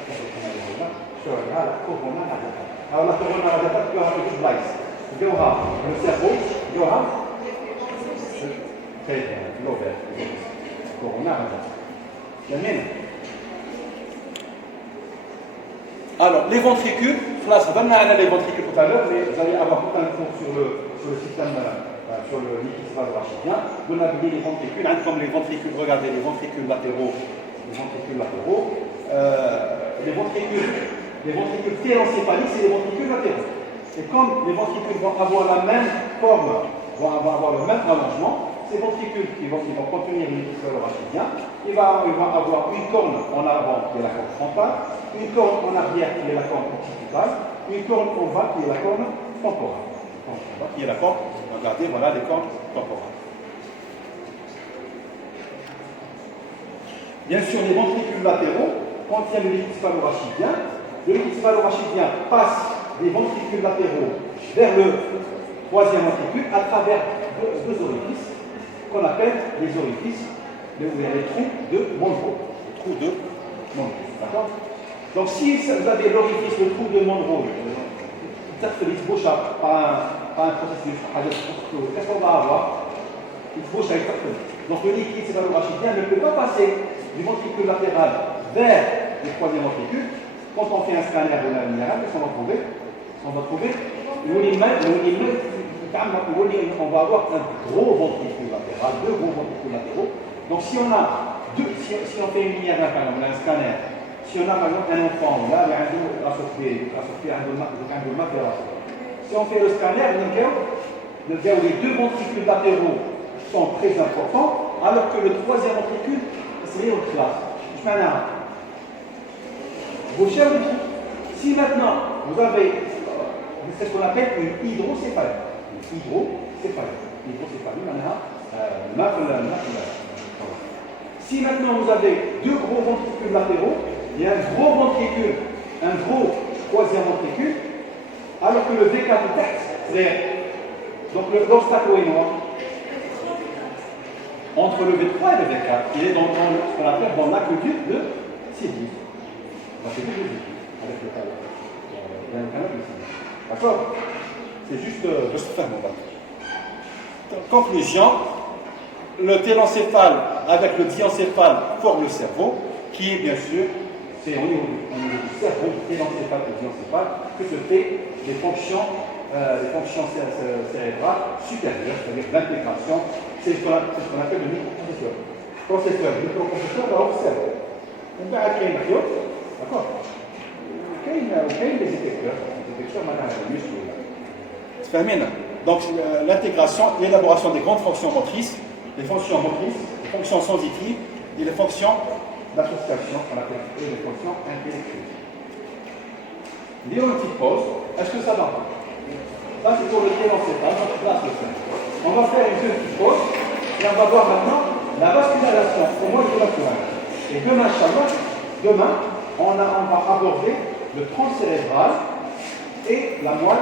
sur la corona radiata. Alors la corona radiata, tu as un peu de blague. Le cerveau, il y aura très bien, l'ovaire. Corona radiata. Alors, les ventricules, là, ça donne les ventricules tout à l'heure, mais vous allez avoir tout un cours sur le système, sur le liquide céphalorachidien. Vous naviguez les ventricules, comme les ventricules, regardez les ventricules latéraux, les ventricules télencéphaliques, c'est les ventricules latéraux. Et comme les ventricules vont avoir la même forme, vont avoir le même allongement, ces ventricules qui vont contenir le liquide céphalorachidien, ils vont avoir une corne en avant qui est la corne frontale, une corne en arrière qui est la corne occipitale, une corne ovale qui est la corne temporale. Qui est la corne, regardez, voilà les cornes temporales. Bien sûr, les ventricules latéraux contiennent le liquide céphalorachidien. Le liquide céphalorachidien passe des ventricules latéraux vers le troisième ventricule à travers deux orifices qu'on appelle les orifices, les trous de Monro. Les trous de Monro. D'accord? Donc, si vous avez l'orifice, le trou de Monro, il se bouche par un processus, qu'est-ce qu'on va avoir? Il se bouche avec ça. Donc, le liquide céphalorachidien ne peut pas passer du ventricule latéral vers le troisième ventricule. Quand on fait un scanner de la minérale, qu'est-ce qu'on va trouver? On va trouver on va avoir un gros ventricule latéral, deux gros ventricules latéraux. Donc si on a si on fait une lumière là, par exemple, un scanner, si on a par exemple un enfant, là, il y a si on fait le scanner, les deux ventricules latéraux sont très importants, alors que le troisième ventricule, c'est l'autre classe. Si maintenant vous avez, c'est ce qu'on appelle une hydrocéphalie. Si maintenant vous avez deux gros ventricules latéraux, il y a un gros ventricule, un gros troisième ventricule, alors que le V4 est vert. Donc l'obstacle est noir. Entre le V3 et le V4, il est dans ce qu'on appelle dans l'aqueduc de Sylvie. L'aqueduc de Sylvie, avec le canal. Il y a un canal de Sylvie. D'accord? C'est juste de se faire mon bac. Conclusion, le télencéphale avec le diencéphale forme le cerveau, qui est bien sûr, c'est au niveau du cerveau, du télencéphale et du diencéphale, que se fait les fonctions cérébrales supérieures, c'est-à-dire l'intégration. C'est ce qu'on appelle le microprocesseur. Le microprocesseur va au cerveau. On va à d'accord? Les détecteurs maintenant, les muscles. Donc l'intégration, l'élaboration des grandes fonctions motrices, les fonctions sensitives et les fonctions d'association, qu'on appelle les fonctions intellectuelles. Il y a une petite pause. Est-ce que ça va? Ça c'est pour le télencéphale, donc place le sein. On va faire une petite pause et on va voir maintenant la vascularisation. Comment il faut vasculariser? Et demain, Inch'Allah, demain, on va aborder le tronc cérébral et la moelle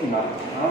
finale. Hein,